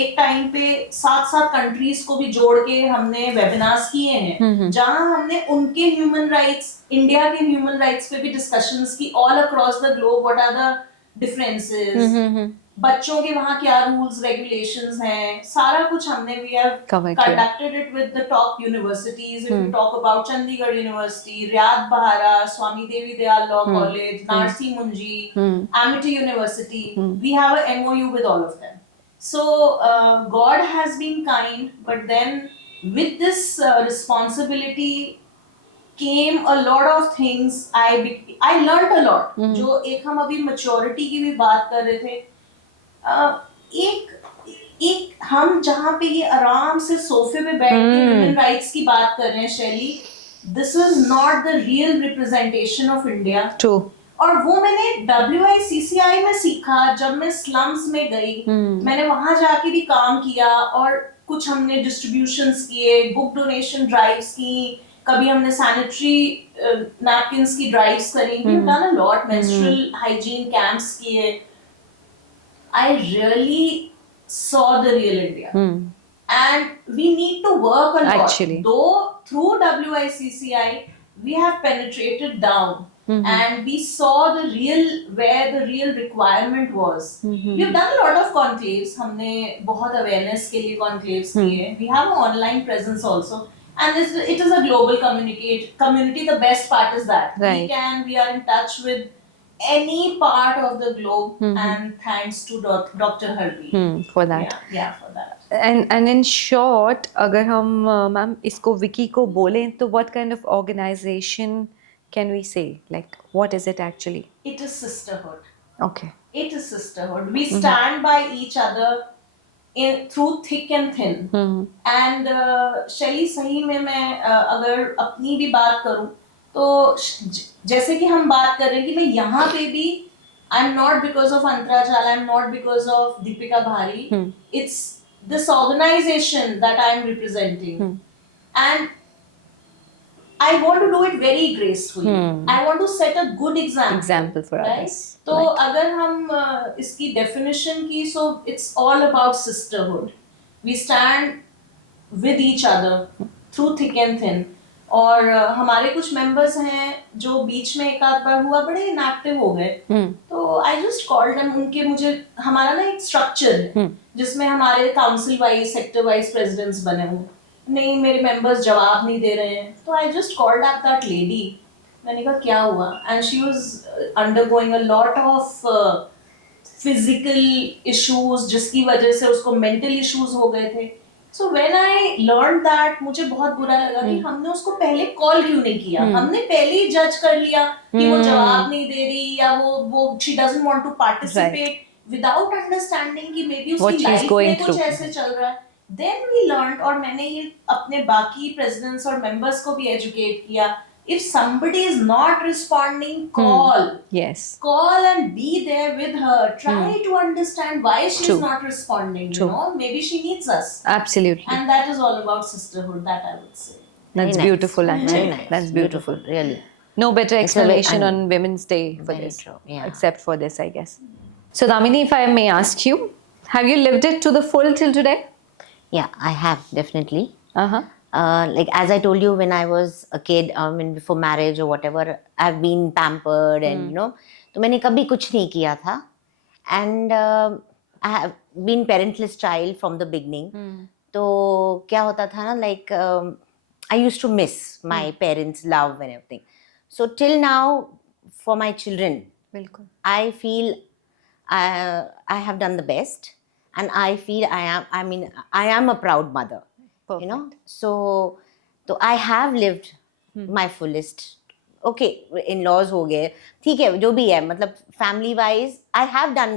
एक टाइम पे 7 कंट्रीज को भी जोड़ के हमने वेबिनार्स किए हैं जहां हमने उनके ह्यूमन राइट्स, इंडिया के ह्यूमन राइट्स पे भी डिस्कशंस की. All across the globe what are the differences, बच्चों के वहाँ क्या रूल्स रेगुलेशंस हैं, सारा कुछ हमने वी हैव Cover किया. conducted it with the top universities. If you Hmm. talk about Chandigarh University, Riyad Bahara, Swami Devi Dayal Law Hmm. College, Narsi Munji, Hmm. Amity University, Hmm. we have a MOU with all of them. So God has been kind, but then with this responsibility came a lot of things. I learned a lot. Hmm. जो एक हम अभी maturity की भी बात कर रहे थे, एक एक हम जहाँ पे ये आराम से सोफे पे बैठ के वुमेन राइट्स की बात कर रहे हैं शैली, this is not the real representation of India. True. और वो मैंने WICCI में सीखा जब मैं स्लम्स में गई. मैंने वहां जाके भी काम किया और कुछ हमने डिस्ट्रीब्यूशंस किए, बुक डोनेशन ड्राइव्स की, कभी हमने सैनिटरी नैपकिन्स की ड्राइव्स करी, we have done a lot, menstrual hygiene camps किए. I really saw the real India. And we need to work a lot. Actually. Though through WICCI, we have penetrated down and we saw the real, where the real requirement was. We've done a lot of conclaves. हमने बहुत awareness के लिए conclaves किए. We have an online presence also. And it is a global community. The best part is that Right. we are in touch with any part of the globe, and thanks to Dr. Harbi. For that. Yeah, for that. And in short, अगर हम मैम इसको विकी को बोलें तो what kind of organization can we say? Like what is it actually? It is sisterhood. Okay. It is sisterhood. We stand by each other through thick and thin. And शैली सही में मैं अगर अपनी भी बात करूं तो जैसे कि हम बात कर रहे हैं कि मैं यहाँ पे भी I am not because of Antarajaal, I am not because of Deepika Bhari, it's this organisation that I am representing and I want to do it very gracefully. I want to set a good example for right? others. तो Right. अगर हम इसकी definition की, so it's all about sisterhood. We stand with each other through thick and thin. और हमारे कुछ members हैं जो बीच में एक आध बार हुआ बड़े inactive हो गए, तो I just called them. उनके मुझे हमारा ना एक structure है जिसमें हमारे council wise, sector wise presidents बने हुए, नहीं मेरे मेंबर्स जवाब नहीं दे रहे हैं, तो I just called up that lady. मैंने कहा क्या हुआ, and she was undergoing a lot of physical issues जिसकी वजह से उसको मेंटल इश्यूज हो गए थे. So when I learn that, मुझे बहुत बुरा लगा कि हमने उसको पहले कॉल क्यों नहीं किया. हमने पहले ही जज कर लिया कि वो जवाब नहीं दे रही या वो she doesn't want to participate without understanding कि मे बी उसकी लाइफ में कुछ ऐसे चल रहा है. Then we learned, और मैंने ये अपने बाकी presidents और members को भी educate किया, if somebody is not responding, call. Yes. Call and be there with her. Try to understand why she is not responding. You know, maybe she needs us. Absolutely. And that is all about sisterhood. That I would say. That's Very beautiful, nice. actually. Very nice. That's beautiful. Really. No better It's a very- explanation on Women's Day for Very this, true, yeah. except for this, I guess. So, Damini, if I may ask you, have you lived it to the full till today? Yeah, I have definitely. Uh-huh. Like as I told you, when I was a kid, before marriage or whatever, I've been pampered and you know, तो मैंने कभी कुछ नहीं किया था. And I have been parentless child from the beginning. तो क्या होता था ना, like I used to miss my parents' love and everything. So till now, for my children, बिल्कुल. I feel I have done the best. And I feel I am a proud mother. Perfect. You know, so I have lived my fullest. Okay, in-laws हो गए, ठीक है, जो भी है, मतलब family wise, I have done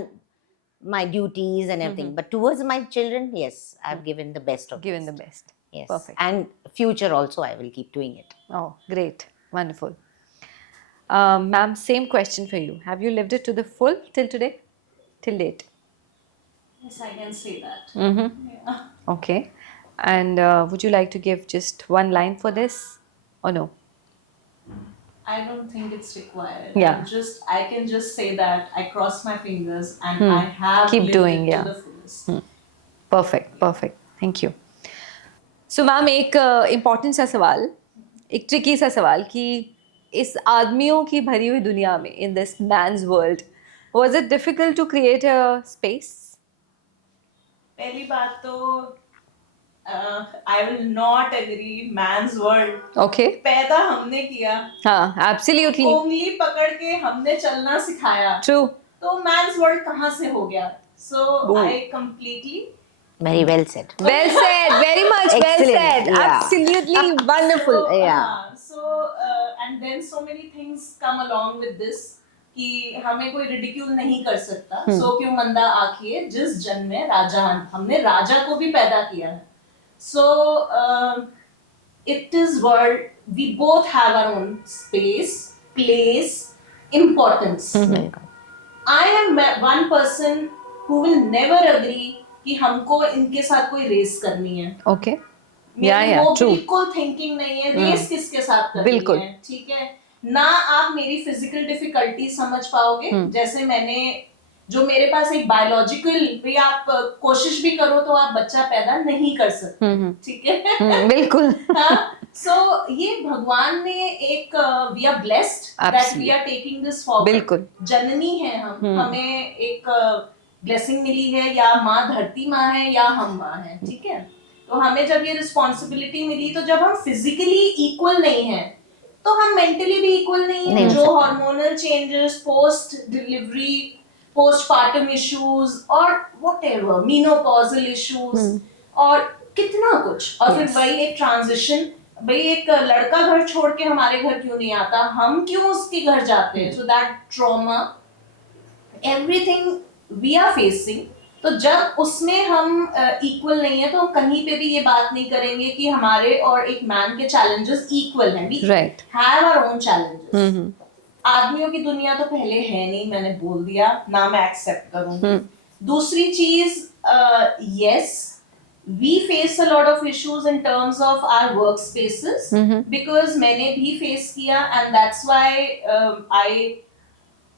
my duties and everything. But towards my children, yes, I've given the best of Given best. the best. Yes. Perfect. And future also, I will keep doing it. Oh, great. Wonderful. Ma'am, same question for you. Have you lived it to the full till today? Till date? Yes, I can say that. Yeah. Okay. And would you like to give just one line for this or no? I don't think it's required. Yeah. I can just say that I cross my fingers and I have Keep lived doing, it yeah. to the fullest. Perfect, perfect. Thank you. So ma'am, एक इम्पॉर्टेंट सा सवाल, एक ट्रिकी सा सवाल कि इस आदमियों की भरी हुई दुनिया में, in this man's world, Was it difficult to create a space? पहली बात तो I will not agree man's world Okay. पैदा हमने किया हाँ, absolutely. उंगली पकड़ के हमने चलना सिखाया True. तो मैंस वर्ल्ड कहाँ से हो गया सो Boom. I completely Very well said. Well said. Very much well Excellent, said. yeah. Absolutely wonderful. Yeah. and then so many things come along with this कि हमें कोई रिडिक्यूल नहीं कर सकता सो क्यों मंदा आखिए जिस जन में राजा हमने राजा को भी पैदा किया है सो it is world we both have our own space place importance I am one person who will never agree कि हमको इनके साथ कोई रेस करनी है Okay. मेरी Yeah, वो true. बिल्कुल थिंकिंग नहीं है रेस किसके साथ करनी बिल्कुल. है ठीक है ना आप मेरी फिजिकल डिफिकल्टी समझ पाओगे जैसे मैंने जो मेरे पास एक बायोलॉजिकल भी आप कोशिश भी करो तो आप बच्चा पैदा नहीं कर सकते ठीक है बिल्कुल. सो ये भगवान ने एक we are blessed that we are taking this forward बिल्कुल. जननी है हम हमें एक ब्लेसिंग मिली है या माँ धरती माँ है या हम माँ है ठीक है तो हमें जब ये रिस्पॉन्सिबिलिटी मिली तो जब हम फिजिकली इक्वल नहीं है तो हम मेंटली भी इक्वल नहीं है जो hormonal changes post delivery postpartum issues और व्हाटएवर मेनोपॉजल इश्यूज और कितना कुछ और फिर वही एक ट्रांजिशन भाई एक लड़का घर छोड़ के हमारे घर क्यों नहीं आता हम क्यों उसके घर जाते हैं so that trauma everything we are facing तो जब उसमें हम इक्वल नहीं है तो हम कहीं पे भी ये बात नहीं करेंगे कि हमारे और एक मैन के चैलेंजेस इक्वल हैं we Right. Have our own challenges आदमियों की दुनिया तो पहले है नहीं मैंने बोल दिया ना मैं एक्सेप्ट करूंगी दूसरी चीज yes we face a lot of issues in terms of our workspaces because मैंने भी face किया and that's why I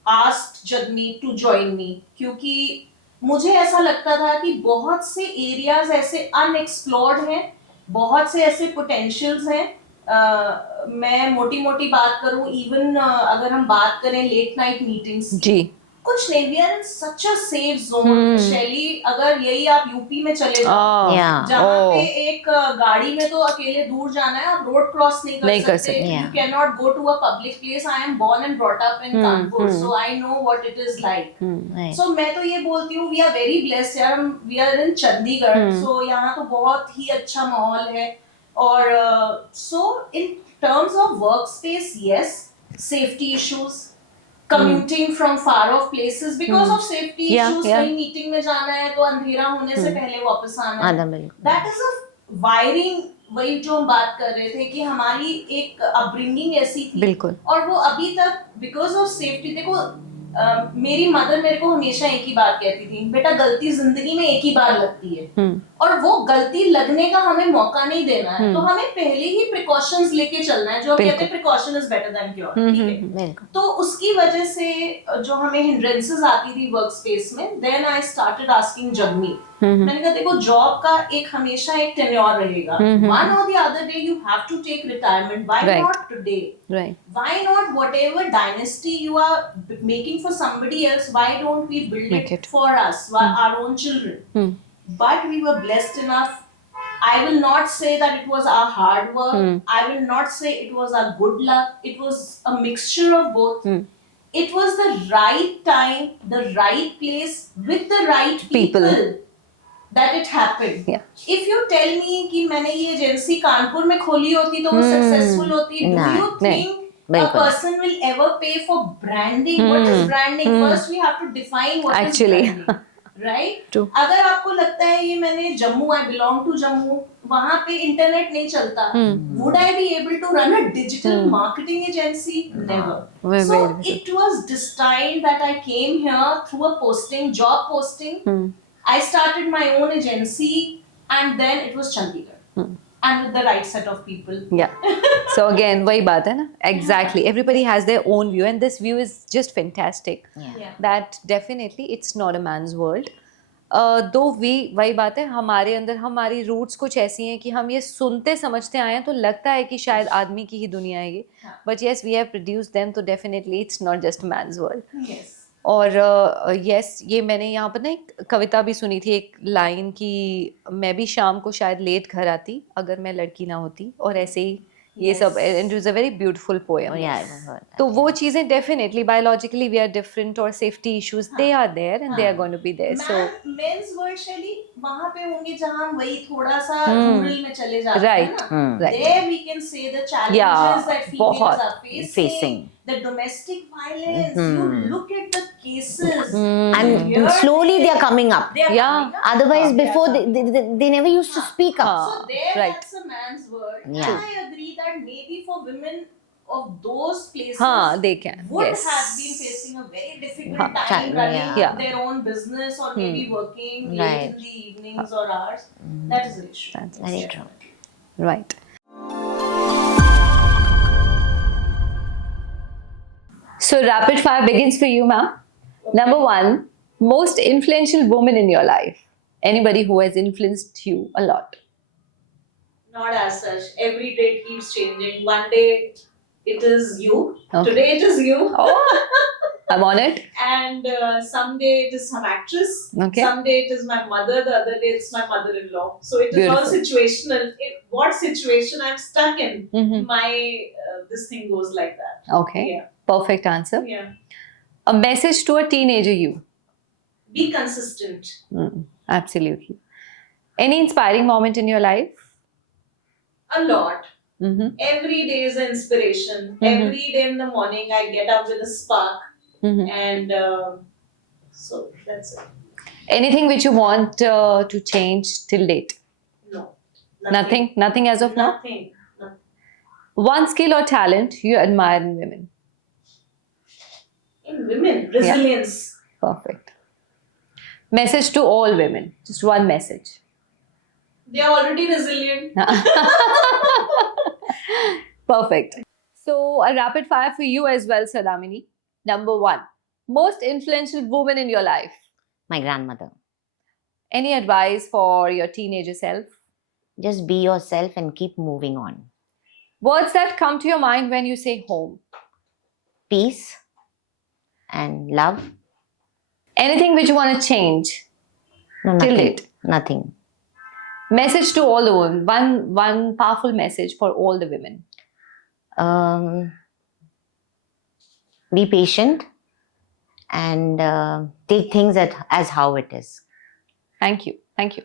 asked Jagmeet to join me क्योंकि मुझे ऐसा लगता था कि बहुत से एरियाज ऐसे अनएक्सप्लोर्ड हैं बहुत से ऐसे पोटेंशियल्स हैं मैं मोटी मोटी बात करूं इवन अगर हम बात करें लेट नाइट मीटिंग्स जी कुछ नहीं we are in such a safe zone Shaily अगर यही आप यूपी में चले जाओ Yeah. जहाँ पे एक गाड़ी में तो अकेले दूर जाना है आप रोड क्रॉस नहीं कर सकते yeah. You can not go to a public place I am born and brought up in Kanpur so I know what it is like Right. सो मैं तो ये बोलती हूँ वी आर वेरी ब्लेस्ड यार we are in Chandigarh so यहाँ तो बहुत ही अच्छा माहौल है और so in terms of work space yes safety issues commuting from far off places because of safety issues कहीं मीटिंग में जाना है तो अंधेरा होने से पहले वापस आना है that is a wiring वही जो हम बात कर रहे थे कि हमारी एक अपब्रिंगिंग ऐसी थी बिल्कुल और वो अभी तक बिकॉज ऑफ सेफ्टी देखो मेरी मदर मेरे को हमेशा एक ही बात कहती थी बेटा गलती जिंदगी में एक ही बार लगती है और वो गलती लगने का हमें मौका नहीं देना है तो हमें पहले ही प्रिकॉशंस लेके चलना है जो कहते हैं precaution is better than cure ठीक है तो उसकी वजह से जो हमें हिंड्रेंसेस आती थी वर्क स्पेस में then I started asking Jagmeet मैंने कहा देखो जॉब का एक हमेशा एक टेन्योर रहेगा वन और the other day you have to take retirement why not today why not whatever dynasty you are making for somebody else why don't we build it for us our own children but we were blessed enough I will not say that it was our hard work I will not say it was our good luck it was a mixture of both it was the right time the right place with the right people that it happened if you tell me कि मैंने ये एजेंसी कानपुर में खोली होती तो वो सक्सेसफुल होती do you think a person will ever pay for branding what is branding first we have to define what is branding right अगर आपको लगता है ये मैंने Jammu I belong to Jammu वहाँ पे इंटरनेट नहीं चलता would I be able to run a digital marketing agency never so it was destined that I came here through a posting job posting I started my own agency and then it was Chandigarh and with the right set of people. Yeah. So again, वही बात है ना? Exactly. Everybody has their own view and this view is just fantastic. Yeah. That definitely it's not a man's world. दो वही बात है हमारे अंदर हमारी रूट्स कुछ ऐसी हैं कि हम ये सुनते समझते आए हैं तो लगता है कि शायद आदमी की ही दुनिया है ये but yes we have produced them तो definitely it's not just man's world Yes. और यस, ये मैंने यहाँ पर ना एक कविता भी सुनी थी, एक लाइन कि मैं भी शाम को शायद लेट घर आती अगर मैं लड़की ना होती, और ऐसे ही ये सब, Yes. And it was a very beautiful Oh, poem. yeah, I've heard that. तो वो चीज़ें definitely biologically we are different, और safety issues they are there and they are going to be there. So men's world शैली वहां पे होंगे जहां हम वही थोड़ा सा Hmm. रूरल में चले जाते हैं राइट, ना. Right. There we can say the challenges Yeah, that females बहुत are facing, facing. the domestic violence. You look at the cases. And Here slowly they are coming up. they are Yeah. coming up. Otherwise, They are before coming they never used to speak up. So there, right. that's a man's word. Yeah. And I agree that maybe for women of those places, हाँ, they can. would Yes. have been facing a very difficult हाँ, time running yeah. their own business, or maybe working late Right. in the evenings or hours. That is the issue. That's very Yes, true. definitely. Right. So rapid fire begins for you, ma'am. Number one, most influential woman in your life. Anybody who has influenced you a lot. Not as such. Every day it keeps changing. One day it is you. Okay. Today it is you. Oh, I'm on it. And someday it is some actress. Okay. Someday it is my mother. The other day it's my mother-in-law. So it is all Beautiful. situational. What situation I'm stuck in, Mhm. my this thing goes like that. Okay. Yeah. Perfect answer. Yeah. A message to a teenager you. Be consistent. Absolutely. Any inspiring moment in your life? A lot. Mm-hmm. Every day is an inspiration. Every day in the morning I get up with a spark, Mm-hmm. and so that's it. Anything which you want to change till date? No. Nothing. Nothing as of now. Nothing. Nothing. One skill or talent you admire in women. In women, resilience. Perfect. Message to all women. Just one message. They are already resilient. Perfect. So a rapid fire for you as well, Sadamini. Number one, most influential woman in your life. My grandmother. Any advice for your teenager self? Just be yourself and keep moving on. Words that come to your mind when you say home. Peace and love. Anything which you want to change No, till nothing. date. Nothing. Message to all the women. One powerful message for all the women. Be patient and take things as how it is. Thank you. Thank you.